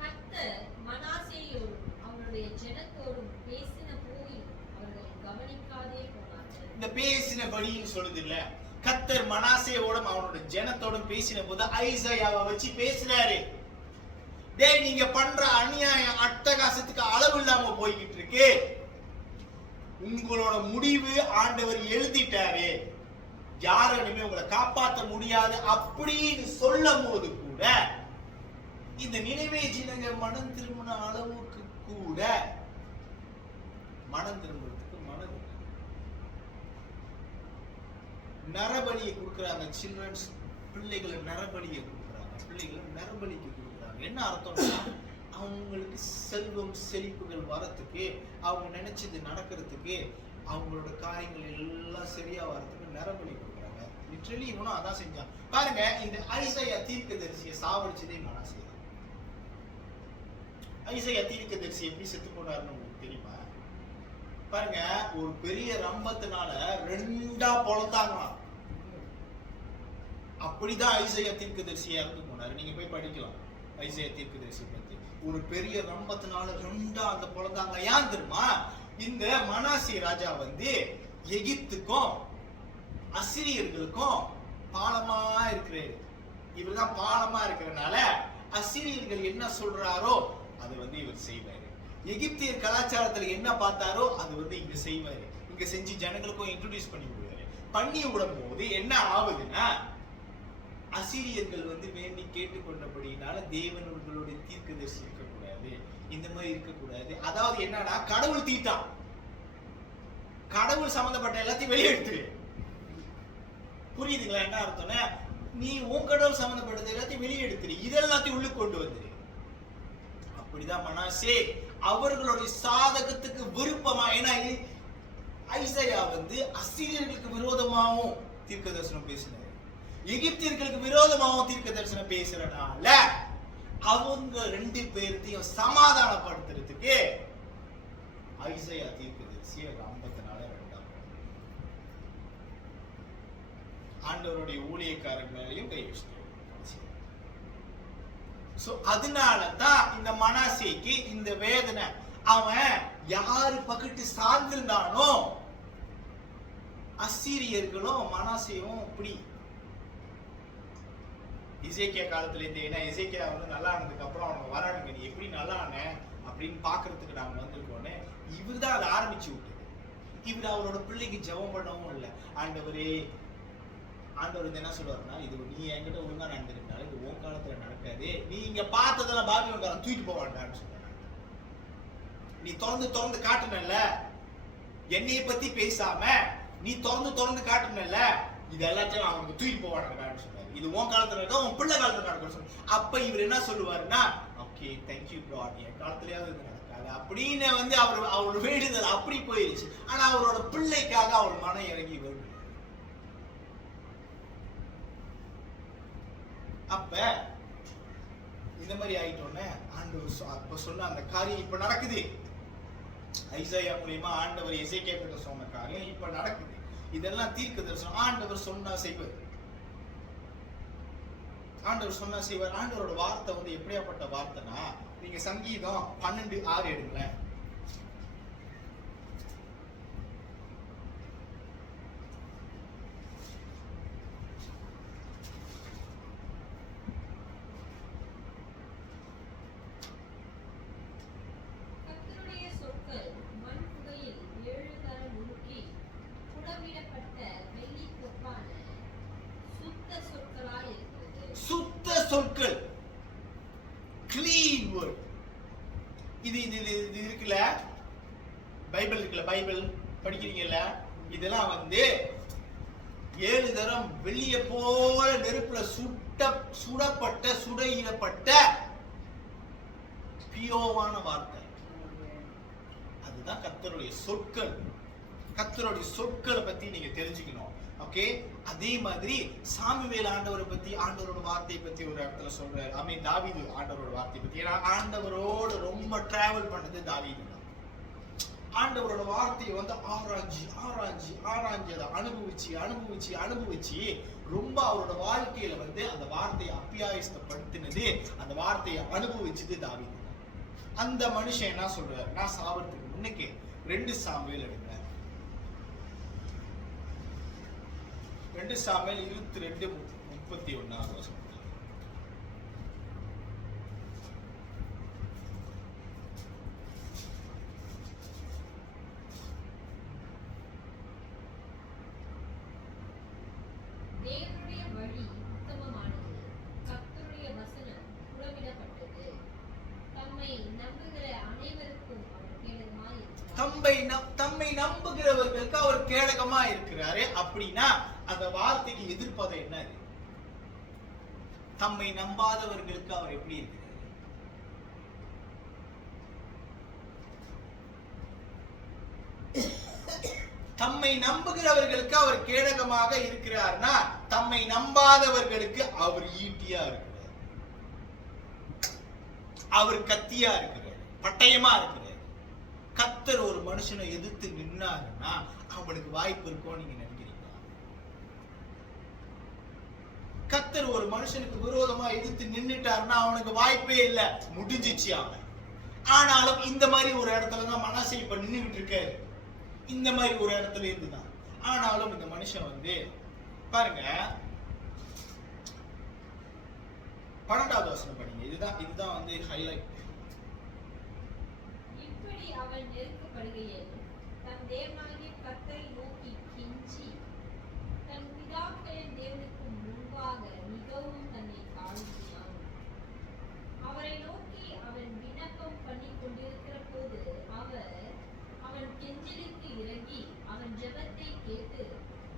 கர்த்தர் மனாசேயோடும் அவனுடைய ஜனத்தோடும் பேசின போதிலும் அவர்கள் கவனிக்காதே போனார்கள். இந்த பேசினபடின்னு சொல்லுது இல்ல, கர்த்தர் மனாசேயோடும் அவனோட ஜனத்தோடும் பேசின போது ஐசாயாவை வச்சு பேசினாரு. டேய் நீங்க பண்ற அநியாயம் அட்டகாசத்துக்கு அளவு இல்லாம போய்கிட்டு இருக்கு, உங்களோட முடிவு ஆண்டவர் எழுதிட்டாரு, யாருமே உங்களை காப்பாற்ற முடியாது அப்படின்னு சொல்லும் போது கூட இந்த நினைவே ஜனங்க மனம் திரும்பின அளவுக்கு கூட மனம் திரும்புறதுக்கு மனம் நரபலியை கொடுக்குறாங்க. சில்ட்ரன்ஸ் பிள்ளைகளை நரபலியை கொடுக்குறாங்க, பிள்ளைகளை நரபலிக்கு கொடுக்குறாங்க. என்ன அர்த்தம்னா அவங்களுக்கு செல்வம் செழிப்புகள் வரத்துக்கு, அவங்க நினைச்சது நடக்கிறதுக்கு, அவங்களோட காரியங்கள் எல்லாம் சரியா வரதுக்கு நரபலி கொடுக்குறாங்க. லிட்டரலி இவனும் அதான் செஞ்சான். பாருங்க, இந்த ஐசாயா தீர்க்கதரிசியை சாவடிச்சதே மனாசே. ஐசாயா தீர்க்கதரிசி எப்படி செத்து போனாருன்னு உங்களுக்கு தெரியுமா? பாருங்க, ஒரு பெரிய ரம்பத்தினால 2ஆ பொளந்தாங்களாம். அப்படிதான் ஐசாயா தீர்க்கதரிசி இறந்து போனாரு. நீங்க போய் படிக்கலாம் ஐசாயா தீர்க்கதரிசி பத்தி. ஒரு பெரிய ரம்பத்தினால 2ஆ அந்த பொளந்தாங்க. ஏன் தெரியுமா? இந்த மனாசே ராஜா வந்து எகிப்துக்கும் அசிரியர்களுக்கும் பாலமா இருக்கிறாரு. இவர்தான் பாலமா இருக்கிறனால அசிரியர்கள் என்ன சொல்றாரோ அது வந்து இவர் செய்வாரு. எகிப்திய கலாச்சாரத்துல என்ன பார்த்தாரோ அது வந்து இங்க செய்வாரு. இங்க செஞ்சு ஜனங்களுக்கும் இன்ட்ரோடியூஸ் பண்ணி விடுவாரு. பண்ணி விடும் போது என்ன ஆகுதுன்னா, அசிரியர்கள் வந்து வேண்டி கேட்டுக்கொண்டபடினால தேவனுடைய தீர்க்கதரிசி இருக்கக்கூடாது, இந்த மாதிரி இருக்கக்கூடாது. அதாவது என்னன்னா, கடவுள் தீட்டான், கடவுள் சம்பந்தப்பட்ட எல்லாத்தையும் வெளியெடுத்துரு. புரியுதுங்களா என்ன அர்த்தம்னா? நீ உன் கடவுள் சம்பந்தப்பட்டது எல்லாத்தையும் வெளியெடுத்துரு, இதெல்லாத்தையும் உள்ளுக்கு கொண்டு வந்துரு. அப்படிதான் மனாசே அவர்களுடைய சாதகத்துக்கு விருப்பமா, ஏன்னா ஐசாயா வந்து அசீரியர்களுக்கு விரோதமாகவும் தீர்க்க தரிசனம் பேசினார், எகிப்தியர்களுக்கு விரோதமாகவும் தீர்க்க தரிசனம் பேசுறனால அவங்க 2 பேர்த்தையும் சமாதானப்படுத்துறதுக்கு ஐசாயா தீர்க்கதரிசியை 54 ஆண்டவருடைய ஊழியக்காரர் மேலையும் கை வச்சிட்டார். சோ அதனாலதான் இந்த மனாசேக்கு இந்த வேதனை. அவன் யாரு பக்கத்து சார்ந்திருந்தானோ, அசீரியர்களும் மனாசேயும் இப்படி எசேக்கியா காலத்துல இருந்து, ஏன்னா எசேக்கியா வந்து நல்லா ஆனதுக்கு அப்புறம் அவங்க வரானுங்க, நீ எப்படி நல்லா ஆன அப்படின்னு பாக்குறதுக்கு நாம வந்திருக்கோன்னு இவர் தான் அதை ஆரம்பிச்சு விட்டது. இவர் அவரோட பிள்ளைக்கு ஜெபம் பண்ணவும் இல்லை. ஆண்டவர் என்ன சொல்லுவாருன்னா, இது நீ என்கிட்ட ஒழுங்கா நடந்துருந்தாலும் இது உன் காலத்துல நடக்காது, நீ இங்க பார்த்ததெல்லாம் பாபிலோன்காரன் தூக்கிட்டு போவான்டான்னு சொல்றாங்க. நீ திறந்து காட்டுனல்ல, என்னைய பத்தி பேசாம நீ திறந்து காட்டுனல்ல, இது எல்லாத்தையும் அவனுக்கு தூக்கி போவான்னு சொன்னாரு. இது உன் காலத்துல நடக்கும், உன் பிள்ளை காலத்துல நடக்கும் சொன்னாரு. அப்ப இவர் என்ன சொல்லுவாருன்னா, ஓகே தேங்க்யூ காட், என் காலத்திலேயாவது இது நடக்காது அப்படின்னு வந்து அவர் வேண்டுதல் அப்படி போயிருச்சு. ஆனா அவரோட பிள்ளைக்காக அவர் மனம் இறங்கி வரும். அப்ப இந்த மாதிரி ஆயிட்டோன்னே ஆண்டவர் அப்ப சொன்ன அந்த காரியம் இப்ப நடக்குது. ஐசாயா மூலியமா ஆண்டவர் எசேக்கியா கிட்ட சொன்ன காரியம் இப்ப நடக்குது. இதெல்லாம் தீர்க்க தரிசனம். ஆண்டவர் சொன்னா செய்வார். ஆண்டவர் சொன்னா செய்வார். ஆண்டவரோட வார்த்தை வந்து எப்படியாப்பட்ட வார்த்தைனா, நீங்க சங்கீதம் 12:6 எடுங்களேன். சுத்த சொற்கள், கிளீன் வேர்ட். இது இருக்குல்ல, பைபிள் இருக்குல்ல, பைபிள் படிக்கிறீங்கல்ல, இதெல்லாம் வந்து 7 தரம் வெளிய போல நெருப்புல சுடப்பட்ட சுடையிடப்பட்ட பியோவான வார்த்தை. அதுதான் கர்த்தருடைய சொற்கள். கர்த்தருடைய சொற்களை பத்தி நீங்க தெரிஞ்சுக்கணும். ஓகே, அதே மாதிரி சாமுவேல் ஆண்டவரை பத்தி, ஆண்டவரோட வார்த்தையை பத்தி ஒரு இடத்துல சொல்றாரு. தாவீது ஆண்டவரோட வார்த்தையை பத்தி. ஏன்னா ஆண்டவரோட ரொம்ப டிராவல் பண்ணது தாவீது தான். ஆண்டவரோட வார்த்தையை வந்து ஆராய்ச்சி அதை அனுபவிச்சு ரொம்ப அவரோட வாழ்க்கையில வந்து அந்த வார்த்தையை அப்பியாயப்படுத்தினது, அந்த வார்த்தையை அனுபவிச்சது தாவீது. அந்த மனுஷன் என்ன சொல்றாரு, நான் சாவறதுக்கு முன்னுக்கு 2 சாமுவேல் எடுங்க. 2 சாமுவேல் 22:31. தேவனுடைய வழி உத்தமமானது, கர்த்தருடைய வசனம் புறவிடப்பட்டது. தம்மை நம்புகிற அனைவருக்கும் அவர் கேடகமாய் இருக்கிறார். தம்மை நம்புகிறவர்களுக்கு அவர் கேடகமா இருக்கிறாரு. அப்படின்னா அந்த வார்த்தைக்கு எதிர்ப்பது என்ன? தம்மை நம்பாதவர்களுக்கு அவர் எப்படி இருக்கிறார்? தம்மை நம்புகிறவர்களுக்கு அவர் கேடகமாக இருக்கிறார்னா, தம்மை நம்பாதவர்களுக்கு அவர் ஈட்டியா இருக்கிறார், அவர் கத்தியா இருக்கிறார், பட்டயமா இருக்கிறார். கர்த்தர் ஒரு மனுஷனை எதிர்த்து நின்னாருன்னா அவனுக்கு வாய்ப்பு இருக்கும் நீங்க நினைக்கிறீங்களா? கர்த்தர் ஒரு மனுஷனுக்கு விரோதமா எதிர்த்து நின்னுட்டாருன்னா அவனுக்கு வாய்ப்பே இல்லை, முடிஞ்சிச்சு அவன். ஆனாலும் இந்த மாதிரி ஒரு இடத்துலதான் மனாசே இப்ப நின்றுகிட்டு இருக்காரு. இந்த மாதிரி ஒரு இடத்துல இருந்துதான். ஆனாலும் இந்த மனுஷன் வந்து பாருங்க, 12வது வசனம் படிங்க. இதுதான் வந்து ஹைலைட். இப்படி அவன் நெருக்கப்படுகையில் தன் தேவனாகிய கர்த்தரை நோக்கி கெஞ்சி, தன் பிதாக்களின் தேவனுக்கு முன்பாக மிகவும் தன்னை தாழ்த்தினான். அவரை நோக்கி அவன் விண்ணப்பம் பண்ணி கொண்டிருக்கிற போது அவன் கெஞ்சலுக்கு இறங்கி அவன் ஜெபத்தை கேட்டு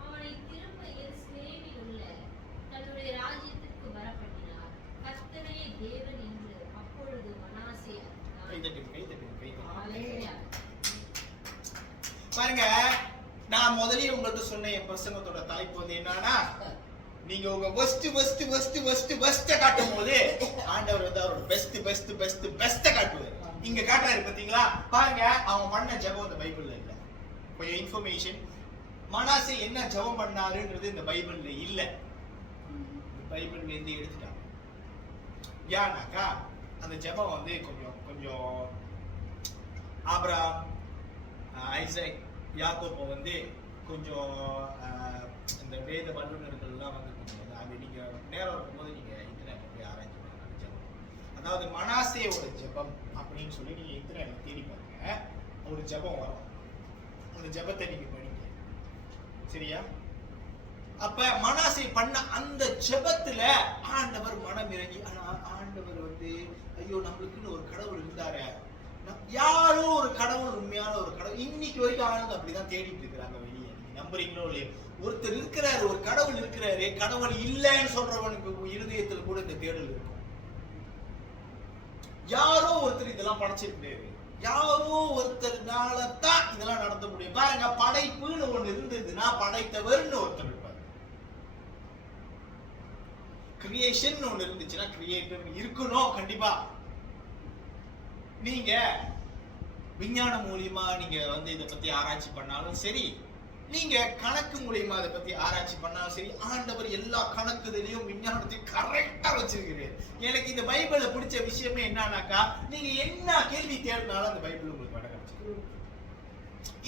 அவனை திரும்ப எருசலேமில் உள்ள தன்னுடைய ராஜ்யத்திற்கு வரப்பண்ணினார். கர்த்தரே தேவன் என்று அப்பொழுது மனாசே பாருங்க, நான் முதலே உங்கள்ட்ட சொன்ன என் பிரசங்கத்தோட தலைப்பு வந்து என்னன்னா, நீங்க உங்க பெஸ்ட் காட்டும் போது ஆண்டவர் வந்து அவரோட பெஸ்ட் காட்டுவார். இங்க காட்டுறாரு பாத்தீங்களா? பாருங்க, அவன் பண்ண ஜெபம் இந்த பைபிள்ல இல்ல. கொஞ்சம் இன்ஃபர்மேஷன், மனாசே என்ன ஜெபம் பண்ணாருன்றது இந்த பைபிள்ல இல்ல. பைபிள்ல இருந்து எடுத்துட்டாங்க. ஏன்னாக்கா அந்த ஜெபம் வந்து கொஞ்சம் ஆபிரகாம், ஐசக், யாக்கோபை வந்து கொஞ்சம் இந்த வேத வல்லுநர்கள்லாம் வந்து கொஞ்சம் அது நீங்க நேரம் இருக்கும்போது நீங்க இன்டர்நெட்ல போய் ஆராய்ச்சி பண்ணுங்க. ஜெபம், அதாவது மனாசேயோட ஜெபம் அப்படின்னு சொல்லி நீங்க இன்டர்நெட்ல தேடி பாருங்க, ஒரு ஜெபம் வரும். அந்த ஜெபத்தை நீங்க படிங்க, சரியா? அப்ப மனாசே பண்ண அந்த ஜெபத்துல ஆண்டவர் மனம் இறங்கி, ஆண்டவர் வந்து ஐயோ நம்மளுக்குன்னு ஒரு கடவுள் இருந்தாரு, யாரோ ஒரு கடவுள், உண்மையான ஒரு கடவுள். இன்னைக்கு வரைக்கும் ஆளுங்க அப்படிதான் தேடிட்டு இருக்கிறாங்க வெளியே. நீங்க நம்புறீங்களோ இல்லையோ, ஒருத்தர் இருக்கிறாரு, ஒரு கடவுள் இருக்கிறாரு. கடவுள் இல்லைன்னு சொல்றவனுக்கு இருதயத்துல கூட இந்த தேடல் இருக்கும். யாரோ ஒருத்தர் இதெல்லாம் படைச்சிருக்காரு, யாரோ ஒருத்தர்னால தான் இதெல்லாம் நடத்த முடியும். பாருங்க, படைப்புன்னு ஒண்ணு இருந்ததுன்னா படைத்தவர்னு ஒருத்தர் இருப்பாரு. கிரியேஷன் ஒண்ணு இருந்துச்சுன்னா கிரியேட்டர் இருக்கணும் கண்டிப்பா. நீங்க விஞ்ஞானம் மூலியமா நீங்க வந்து இதை பத்தி ஆராய்ச்சி பண்ணாலும் சரி, நீங்க கணக்கு மூலியமா இதை பத்தி ஆராய்ச்சி பண்ணாலும் சரி, ஆண்டவர் எல்லா கணக்குதலையும் விஞ்ஞானத்தையும் கரெக்டா வச்சிருக்கிறார். எனக்கு இந்த பைபிள்ல பிடிச்ச விஷயமே என்னன்னாக்கா, நீங்க என்ன கேள்வி தேடினாலும் அந்த பைபிள் உங்களுக்கு விட கிடைச்சிடும்.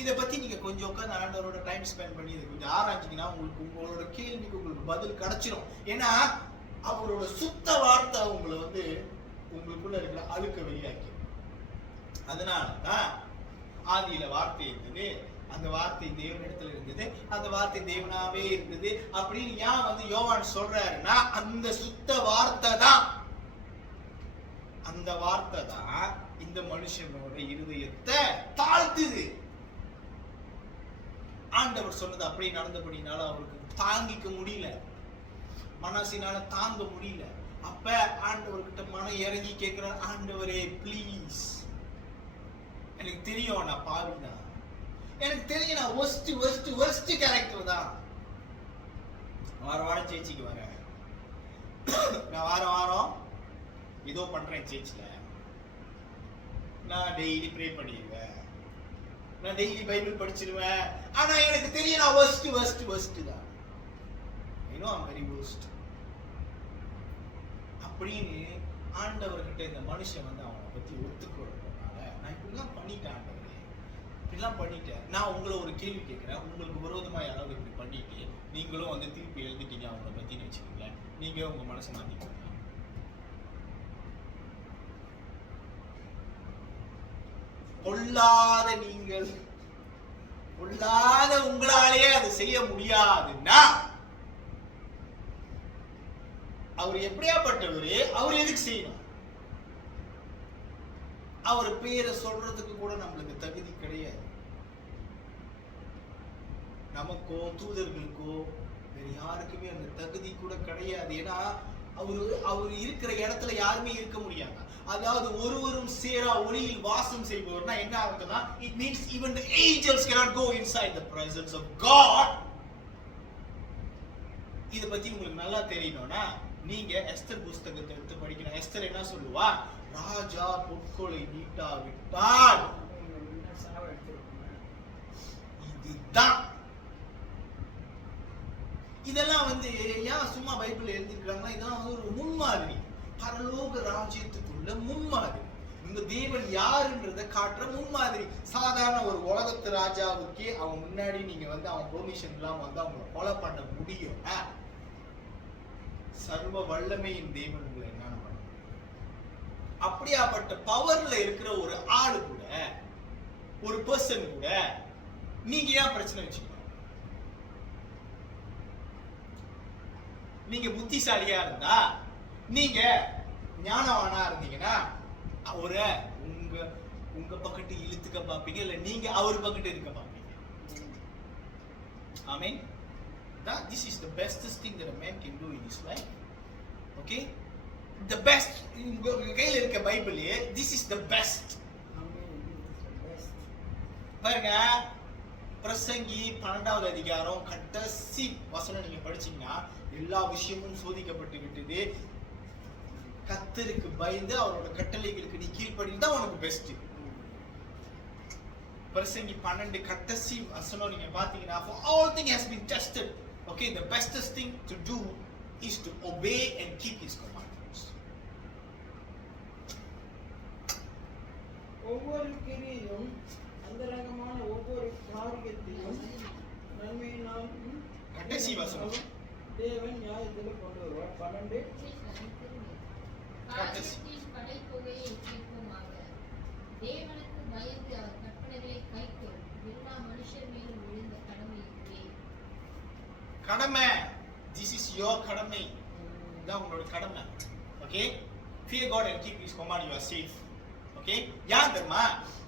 இதை பத்தி நீங்க கொஞ்சம் உட்காந்து ஆண்டவரோட டைம் ஸ்பெண்ட் பண்ணி இதை கொஞ்சம் ஆராய்ச்சிங்கன்னா உங்களுக்கு உங்களோட கேள்விக்கு உங்களுக்கு பதில் கிடைச்சிடும். ஏன்னா அவரோட சுத்த வார்த்தை உங்களை வந்து உங்களுக்குள்ள இருக்கிற அழுக்க வெளியாக்கி. அதனாலதான் ஆதியில வார்த்தை இருந்தது, அந்த வார்த்தை தேவனிடத்துல இருந்தது, அந்த வார்த்தை தேவனாவே இருந்தது அப்படின்னு ஏன் வந்து யோவான் சொல்றாருன்னா, அந்த சுத்த வார்த்தை தான், அந்த வார்த்தை தான் இந்த மனுஷனோட இருதயத்தை தாழ்த்துது. ஆண்டவர் சொன்னது அப்படி நடந்தபடினால அவருக்கு தாங்கிக்க முடியல, மனசினால தாங்க முடியல. அப்ப ஆண்டவர்கிட்ட மனம் இறங்கி கேட்கிறார், ஆண்டவரே ப்ளீஸ், எனக்கு தெரியும் நான் பாவிதான், எனக்கு தெரியும் நான் worst கேரக்டர் தான். வாரம் சேச்சிக்கு வரேன், நான் வாரம் ஏதோ பண்றேன் சேர்ச்சில, நான் டெய்லி ப்ரே பண்ணிடுவேன், நான் டெய்லி பைபிள் படிச்சிருவேன், ஆனா எனக்கு தெரியும் நான் worst தான். I know I'm very worst அப்படின்னு ஆண்டவர்கிட்ட இந்த மனுஷன் வந்து அவனை பத்தி ஒத்துக்கிறதுனால, நான் இப்படிலாம் பண்ணிட்டேன் ஆண்டவரே, இப்படிலாம் பண்ணிட்டேன். நான் உங்களை ஒரு கேள்வி கேட்கிறேன், உங்களுக்கு விரோதமா யாராவது இப்படி பண்ணிட்டு நீங்களும் வந்து திருப்பி எழுதிட்டீங்க அவங்களை பத்தின்னு வச்சுக்கீங்களேன், நீங்க உங்க மனசை மாத்திக்கோங்க. பொல்லாத நீங்கள், பொல்லாத உங்களாலேயே அதை செய்ய முடியாதுன்னா அவர் எப்படியாப்பட்டவரு, அவர் எதுக்கு செய்யணும்? அவர் பேரை சொல்றதுக்கு கூட நம்மளுக்கு தகுதி கிடையாது. நமக்கோ தூதர்களுக்கோ வேற யாருக்குமே அந்த தகுதி கூட கிடையாது. ஏன்னா அவர் இருக்கிற இடத்துல யாருமே இருக்க முடியாது. அதாவது ஒருவரும் சேரா ஒளியில் வாசம் செய்பவர்னா என்ன அர்த்தம்னா, it means even the angels cannot go inside the presence of God. இத பத்தி உங்களுக்கு நல்லா தெரியணும்னா நீங்க எஸ்தர் புத்தகத்தை எடுத்து படிக்கணும். எஸ்தர் என்ன சொல்லுவா, ராஜா பொற்கொலை நீட்டா விட்டால் இதுதான். இதெல்லாம் வந்து ஏன் சும்மா பைபிள் எழுதிருக்காங்கன்னா, இதெல்லாம் வந்து ஒரு முன்மாதிரி, பரலோக ராஜ்யத்துக்குள்ள முன்மாதிரி, உங்க தேவன் யாருன்றத காட்டுற முன்மாதிரி. சாதாரண ஒரு உலகத்து ராஜாவுக்கே அவன் முன்னாடி நீங்க வந்து அவன் பெர்மிஷன் இல்லாம வந்து அவங்களை கொலை பண்ண முடியும். சர்வ வல்லமையின் தேவன் உங்களை என்ன பண்ண, அப்படியாப்பட்ட பவர்ல இருக்கிற ஒரு ஆளு கூட, ஒரு பர்சன் கூட நீங்க ஏன் பிரச்சனை வச்சுக்கணும்? நீங்க புத்திசாலியா இருந்தா, நீங்க ஞானவானா இருந்தீங்கன்னா அவரை உங்க பக்கத்து இழுத்துக்க பாப்பீங்க, இல்ல நீங்க அவர் பக்கத்து இருக்க பாப்பீங்க. ஆமென். This is the bestest thing that a man can do in his life. Okay? The best. உங்க கையில இருக்க பைபிளே, this is the best. பாருங்க, பிரசங்கி 12வது அதிகாரம் கடைசி வசனம் நீங்க படிச்சீங்கன்னா, எல்லா விஷயமும் சோதிக்கப்பட்டு விட்டது, கர்த்தருக்கு பயந்து அவரோட கட்டளைகளுக்கு நீ கீழ்ப்படிந்தா உனக்கு பெஸ்ட். பிரசங்கி 12 கடைசி வசனம் நீங்க பாத்தீங்கன்னா, for all thing has been tested. Okay, the bestest thing to do is to obey and keep his commandments. ஒவ்வொரு கிரியும் அந்தரங்கமான ஒவ்வொரு காரியத்தையும் நன்மையினால் கடைசி வசனம் தேவன் நியாயத்தில் கொண்டு வருவார். 12 ராஜ்யத்தின் படைத்தொகையை கேட்போமாக. தேவனுக்கு பயந்து அவர் கட்டளைகளை கைக்கொள். எல்லா மனுஷர் மேலும் விழுந்த கடமை இதுவே. கடமை. This is your கடமை. இதான் உங்களோட கடமை. Okay? Fear God and keep his command, you are safe. Okay, ஏன் தெரியுமா?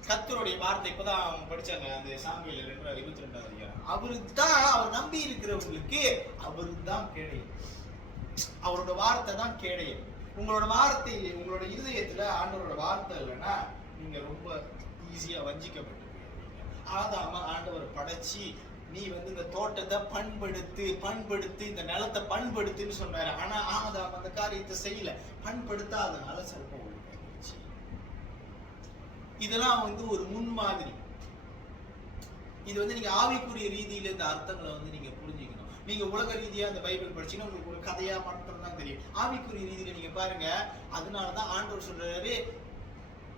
கர்த்தருடைய வார்த்தை இப்பதான் அவங்க படிச்சாங்க அந்த சாமுவேல் 22 அதிகாரம். அவர் நம்பி இருக்கிறவங்களுக்கு அவரு தான் கேடயம். அவரோட வார்த்தை தான் கேடயம். உங்களோட வார்த்தை, உங்களோட இருதயத்துல ஆண்டவரோட வார்த்தை இல்லைன்னா நீங்க ரொம்ப ஈஸியா வஞ்சிக்கப்பட்டு போயிருவீங்க. ஆதாம ஆண்டவர் படைச்சி நீ இந்த தோட்டத்தை பண்படுத்து இந்த நிலத்தை பண்படுத்துன்னு சொன்னாரு. ஆனா ஆதாம் அந்த காரியத்தை செய்யல. பண்படுத்தாதனால சர்ப்பம் ஒழுங்காச்சு. இதெல்லாம் ஒரு முன்மாதிரி. இது நீங்க ஆவிக்குரிய ரீதியில இந்த அர்த்தங்களை நீங்க புரிஞ்சுக்கணும். நீங்க உலக ரீதியா இந்த பைபிள் படிச்சீங்கன்னா உங்களுக்கு ஒரு கதையா மட்டும் தான் தெரியும். ஆவிக்குரிய ரீதியில நீங்க பாருங்க. அதனாலதான் ஆண்டவர் சொல்றாரு,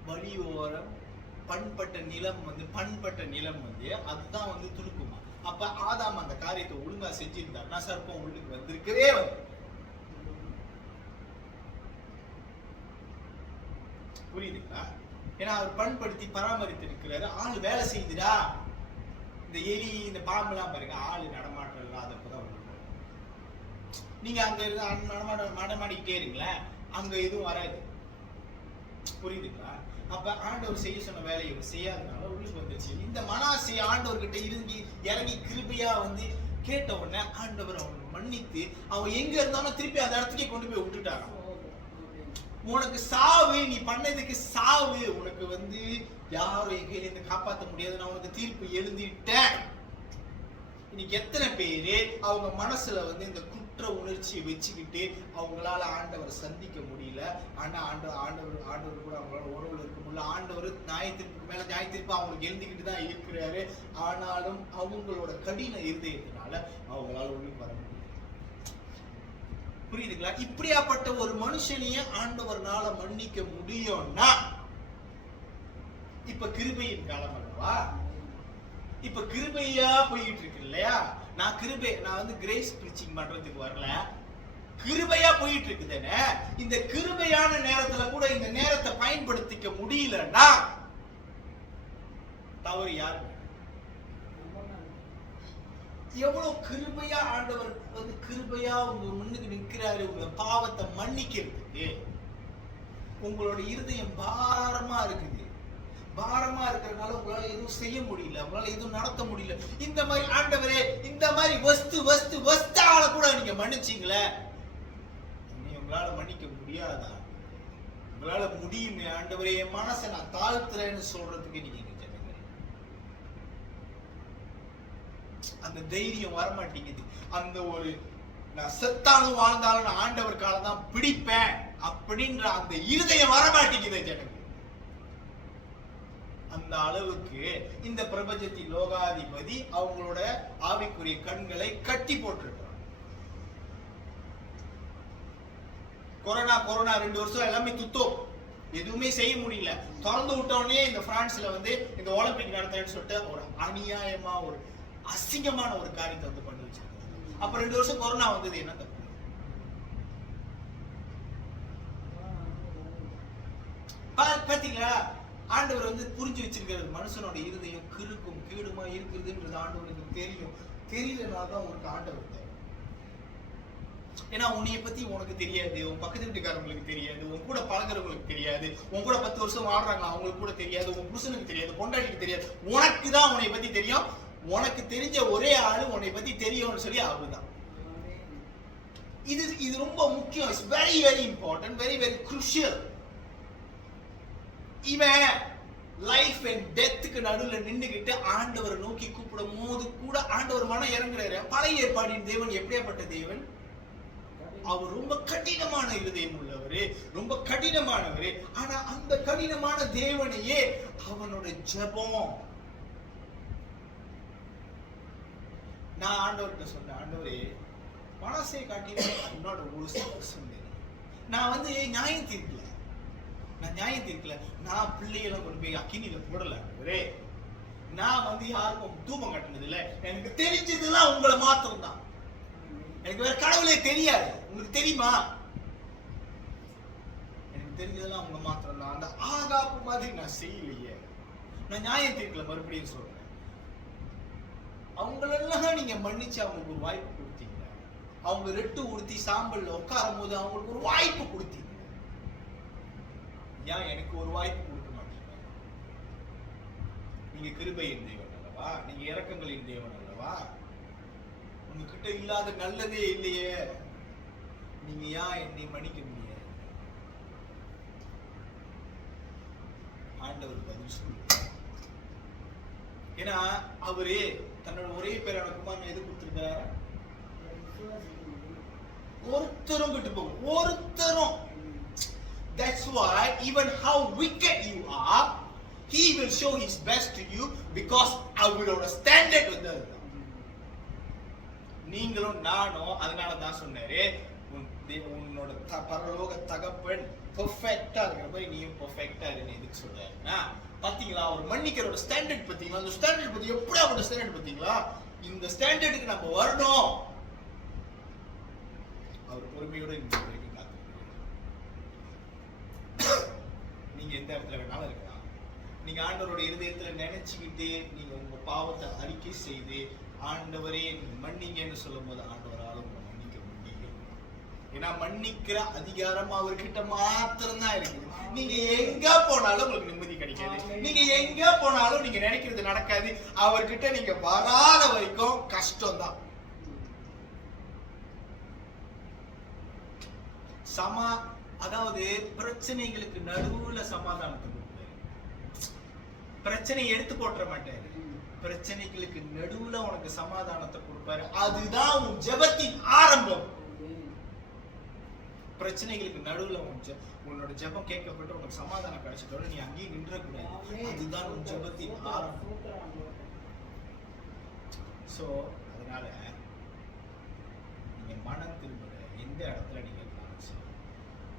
வழியோரம் பண்பட்ட நிலம் அதுதான் துணுக்குமா. அப்ப ஆதாம் அந்த காரியத்தை ஒழுங்கா செஞ்சிருந்தாருன்னா சர்ப்பம் உள்ளுக்கு வந்திருக்கவே புரியுதுங்களா? ஏன்னா அவர் பண்படுத்தி பராமரித்து இருக்கிறாரு. ஆள் வேலை செய்யுதுடா. இந்த எலி இந்த பாம்பு எல்லாம் பாருங்க, ஆளு நடமாட்டம் இல்லாதப்பதான் நீங்க அங்க நடமாடிக்கிட்டே இருங்களேன், அங்க எதுவும் வராது. புரியுதுங்களா? அப்ப ஆண்டவர் செய்ய சொன்ன வேலையை செய்யாதனால உள்ளுக்கு வந்துருச்சு. இந்த மனாசே ஆண்டவர்கிட்ட இறங்கி கிருபையா கேட்ட உடனே ஆண்டவர் அவனுக்கு மன்னித்து அவன் எங்க இருந்தாலும் திருப்பி அந்த இடத்துக்கே கொண்டு போய் விட்டுட்டாராம். உனக்கு சாவு, நீ பண்ணதுக்கு சாவு, உனக்கு யாரும் எங்க இருந்து காப்பாற்ற முடியாது, நான் உனக்கு தீர்ப்பு எழுதிட்டேன். இன்னைக்கு எத்தனை பேரு அவங்க மனசுல இந்த குற்ற உணர்ச்சியை வச்சுக்கிட்டு அவங்களால ஆண்டவரை சந்திக்க முடியல. ஆனா ஆண்டவர் கூட அவங்களால உறவுல இருக்க முடியல. ஆண்டவர் நியாயத்திற்கு மேல நியாயத்திற்கு அவங்களுக்கு எழுந்திக்கிட்டு தான் இருக்கிறாரு. ஆனாலும் அவங்களோட கடின இருதயத்தினால அவங்களால உள்ளுக்கு வர முடியல. புரியுதுங்களா? இப்படியாப்பட்ட ஒரு மனுஷனையே ஆண்டவர்னால மன்னிக்க முடியும்னா இப்ப கிருபையின் காலம் அல்லவா? இப்ப கிருபையா போயிட்டு இருக்கு இல்லையா? நான் கிரேஸ் பிரீச்சிங் பண்றதுக்கு வரல, கிருபையா போயிட்டு இருக்குதானே. இந்த கிருபையான நேரத்துல கூட இந்த நேரத்தை பயன்படுத்திக்க முடியலன்னா தவறு யாரு? எவ்வளவு கிருபையா ஆண்டவர் கிருபையா உங்க முன்னுக்கு நிற்கிறாரு. உங்க பாவத்தை மன்னிக்கிறதுக்கு உங்களோட இருதயம் பாரமா இருக்குது. பாரமா இருக்கிறதுனால உங்களால எதுவும் செய்ய முடியல, உங்களால எதுவும் நடத்த முடியல. இந்த மாதிரி ஆண்டவரே, இந்த மாதிரி வஸ்தால கூட நீங்க மன்னிச்சீங்களே, உங்களால மன்னிக்க முடியாதா? உங்களால முடியுமே ஆண்டவரே, என் மனசை நான் தாழ்த்துறேன்னு சொல்றதுக்கு நீங்க அந்த தைரியம் வரமாட்டேங்குது. அந்த ஒரு நான் செத்தாலும் வாழ்ந்தாலும் நான் ஆண்டவர் காலம் தான் பிடிப்பேன் அப்படின்ற அந்த இருதயம் வரமாட்டேங்குது ஜனங்க. அந்த அளவுக்கு இந்த பிரபஞ்சத்தின் லோகாதிபதி அவங்களோட ஆவிக்குரிய கண்களை கட்டி போட்டிருக்கிறார். கொரோனா 2 வருஷம் எல்லாமே துத்தம், எதுவுமே செய்ய முடியல. திறந்து விட்டோடனே இந்த பிரான்ஸ்ல இந்த ஒலிம்பிக் நடத்துறேன்னு சொல்லிட்டு ஒரு அநியாயமா ஒரு அசிங்கமான ஒரு காரியத்தை பண்ணி வச்சிருக்காங்க. அப்ப 2 வருஷம் கொரோனா வந்தது என்ன தப்பு? பாத்தீங்களா? ஆண்டவர் புரிஞ்சு வச்சிருக்கிறது மனுஷனோட இருதயம் கிறுக்கும் கீடுமா இருக்குதுன்றது ஆண்டவருக்கு தெரியும். தெரியலனாதான் உனக்கு ஆண்டவர் தேவை. ஏன்னா உன்னைய பத்தி உனக்கு தெரியாது, உன் பக்கத்து வீட்டுக்காரங்களுக்கு தெரியாது, உன் கூட பழகிறவங்களுக்கு தெரியாது, உன் கூட 10 வருஷம் வாழ்றாங்க அவங்களுக்கு கூட தெரியாது, உன் புருஷனுக்கு தெரியாது, பொண்டாட்டிக்கு தெரியாது. உனக்கு தான் உன்னை பத்தி தெரியும். உனக்கு தெரிஞ்ச ஒரே ஆளு உன்னை பத்தி தெரியும்னு சொல்லி அவருதான். இது ரொம்ப முக்கியம். It's very very important, very very crucial. இவன் லைஃப் அண்ட் டெத்துக்கு நடுவுல நின்றுகிட்டு ஆண்டவரை நோக்கி கூப்பிடும் போது கூட ஆண்டவர் மனம் இறங்குறாரு. பழைய ஏற்பாடின் தேவன் எப்படியாப்பட்ட தேவன்? அவர் ரொம்ப கடினமான இருதயம் உள்ளவரு, ரொம்ப கடினமானவரு. ஆனா அந்த கடினமான தேவனையே அவனோட ஜெபம். நான் ஆண்டவர்கிட்ட சொன்னேன், ஆண்டவரே மனசை காட்டினோட நான் நியாயம் தீர்க்கல, நான் பிள்ளைகளும் கொண்டு போய் அக்கினியில போடல. நான் யாருக்கும் தூபம் கட்டினது இல்ல. எனக்கு தெரிஞ்சதுலாம் உங்களை மாத்திரம் தான். எனக்கு வேற கடவுளே தெரியாது. உங்களுக்கு தெரியுமா? எனக்கு தெரிஞ்சதெல்லாம் உங்க மாத்திரம் தான். அந்த ஆகாப்பு மாதிரி நான் செய்யலையே. நான் நியாயம் தீர்க்கல. மறுபடியும் சொல்றேன், அவங்களெல்லாம் நீங்க மன்னிச்சு அவங்களுக்கு ஒரு வாய்ப்பு கொடுத்தீங்க. அவங்க ரெட்டு உடுத்தி சாம்பல்ல உட்காரும் போது அவங்களுக்கு ஒரு வாய்ப்பு கொடுத்தீங்க. ஏன் எனக்கு ஒரு வாய்ப்பு கொடுக்க மாட்டீங்க? நீங்க கிருபையின் தேவன் அல்லவா, நீங்க இரக்கங்களின் தேவன் அல்லவா, உங்ககிட்ட இல்லாத நல்லதே இல்லையே, நீங்க ஏன் என்னை மன்னிக்க முடியாது? ஆண்டவர் பதில் சொல்லுவார். ஏன்னா அவரு தன்னோட ஒரே பேரான குமாரனை எது கொடுத்திருக்காரு? ஒருத்தரும் விட்டு போகும், ஒருத்தரும். That's why even how wicked you are, he will show his best to you because அவரோட ஸ்டாண்டர்ட் வந்து அதுதான். நீங்களும் நானும் அதனால தான் சொன்னாரு, உன்னோட பரலோக தகப்பன் பெர்ஃபெக்ட்டா இருக்கிற மாதிரி நீயும் பெர்ஃபெக்ட்டா இருன்னு எதுக்கு சொல்றாருன்னா, பாத்தீங்களா அவர் மன்னிக்கிறோட ஸ்டாண்டர்ட் பாத்தீங்களா, அந்த ஸ்டாண்டர்ட் பத்தி எப்படியாப்பட்ட ஸ்டாண்டர்ட் பாத்தீங்களா, இந்த ஸ்டாண்டர்டுக்கு நம்ம வரணும். அவர் பொறுமையோட இந்த வரைக்கும் காத்துக்கிறார். நீங்க எந்த இடத்துல வேணாலும் இருக்கலாம், நீங்க ஆண்டவரோட இருதயத்துல நினைச்சுக்கிட்டு நீங்க உங்க பாவத்தை அறிக்கை செய்து ஆண்டவரே மன்னிங்கன்னு சொல்லும் போது ஆண்டவரால் உங்களை மன்னிக்க முடியும். ஏன்னா மன்னிக்கிற அதிகாரம் அவர்கிட்ட மாத்திரம் தான் இருக்குது. நீங்க எங்க போனாலும் உங்களுக்கு நிம்மதி கிடைக்காது, நீங்க எங்க போனாலும் நீங்க நினைக்கிறது நடக்காது. அவர்கிட்ட நீங்க வராத வரைக்கும் கஷ்டம் தான். அதாவது பிரச்சனைகளுக்கு நடுவுல சமாதானத்தை கொடுப்பாரு. பிரச்சனையை எடுத்து போட்டுற மாட்டாரு, பிரச்சனைகளுக்கு நடுவுல உனக்கு சமாதானத்தை கொடுப்பாரு. அதுதான் உன் ஜெபத்தின் ஆரம்பம். பிரச்சனைகளுக்கு நடுவுல உன்னோட ஜெபம் கேட்கப்பட்டு உனக்கு சமாதானம் கிடைச்சிட்டோட நீ அங்கேயே நின்ற கூடாது. அதுதான் உன் ஜெபத்தின் ஆரம்பம். சோ அதனால நீங்க மனம் திரும்புற எந்த இடத்துல நீங்க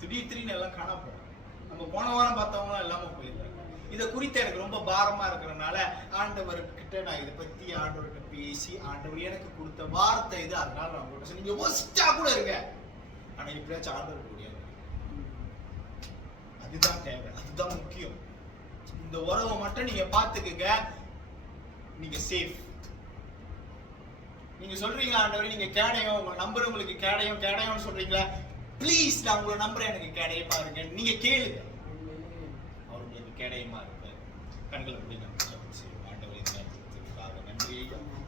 திடீர்னு எல்லாம் காண போறாங்க. நம்ம போன வாரம் பார்த்தவங்க இல்லாம போயிருக்காங்க. இதை குறித்து எனக்கு ரொம்ப பாரமா இருக்கிறதுனால ஆண்டவர்கிட்ட நான் இதை பத்தி ஆண்டவர்கிட்ட பேசி, ஆண்டவர் எனக்கு கொடுத்த வார்த்தை இது, அதனால நான் உங்கள்கிட்ட நீங்க ஒஸ்டா கூட இருங்க, ஆனா இப்படியாச்சும் ஆண்டவர் முடியாது. அதுதான் தேவை, அதுதான் முக்கியம். இந்த உறவை மட்டும் நீங்க பாத்துக்குங்க, நீங்க சேஃப். நீங்க சொல்றீங்க ஆண்டவரே நீங்க கேடயம், உங்க நம்பர் உங்களுக்கு கேடயம்னு சொல்றீங்களா? ப்ளீஸ் நான் உங்களை நம்புறேன், எனக்கு கேடயமா இருங்க. நீங்க கேளுங்க, அவர் உங்களுக்கு கேடயமா இருப்பார். கண்களை படி நம்ம ஜெபம் செய்வோம். ஆண்டவரே இந்த நேரத்துக்காக நன்றி.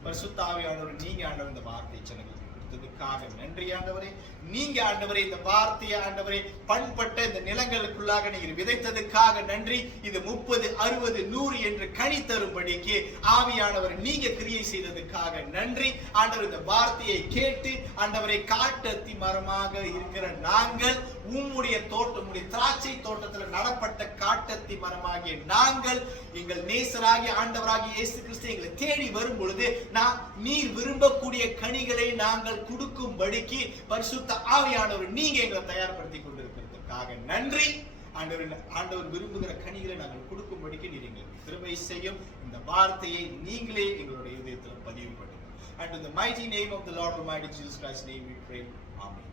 பரிசுத்த ஆவியானவர் நீங்க ஆண்டவர் இந்த வார்த்தை ஜனங்களுக்கு கொடுத்ததுக்காக நன்றி ஆண்டவரே. நீங்க ஆண்டவரே இந்த வார்த்தையை ஆண்டவரே பண்பட்ட இந்த நிலங்களுக்குள்ளாக நீங்க விதைத்ததுக்காக நன்றி. இது 30, 60, 100 என்று கனி தரும்படிக்கு ஆவியானவர் நீங்க கிரியை செய்ததுக்காக நன்றி ஆண்டவர். இந்த வார்த்தையை கேட்டு ஆண்டவரை காட்டத்தி மரமாக இருக்கிற நாங்கள் உம்முடைய தோட்டம், திராட்சை தோட்டத்தில் நடப்பட்ட காட்டத்தி மரமாகிய நாங்கள் எங்கள் நேசராகிய ஆண்டவராகிய இயேசு கிறிஸ்து எங்களை தேடி வரும் பொழுது நீர் விரும்பக்கூடிய கனிகளை நாங்கள் கொடுக்கும்படிக்கு பரிசுத்த ஆவியானவர் நீங்க எங்களை தயார்படுத்தி கொண்டிருக்கிறதுக்காக நன்றி ஆண்டவர் விரும்புகிற கனிகளை நாங்கள் கொடுக்கும்படிக்கு நீர் எங்களுக்கு கிருபை செய்யும். இந்த வார்த்தையை நீங்களே எங்களுடைய இதயத்தில் பதிவு பண்ணுங்க. And in the mighty name of the Lord Almighty Jesus Christ's name we pray. Amen.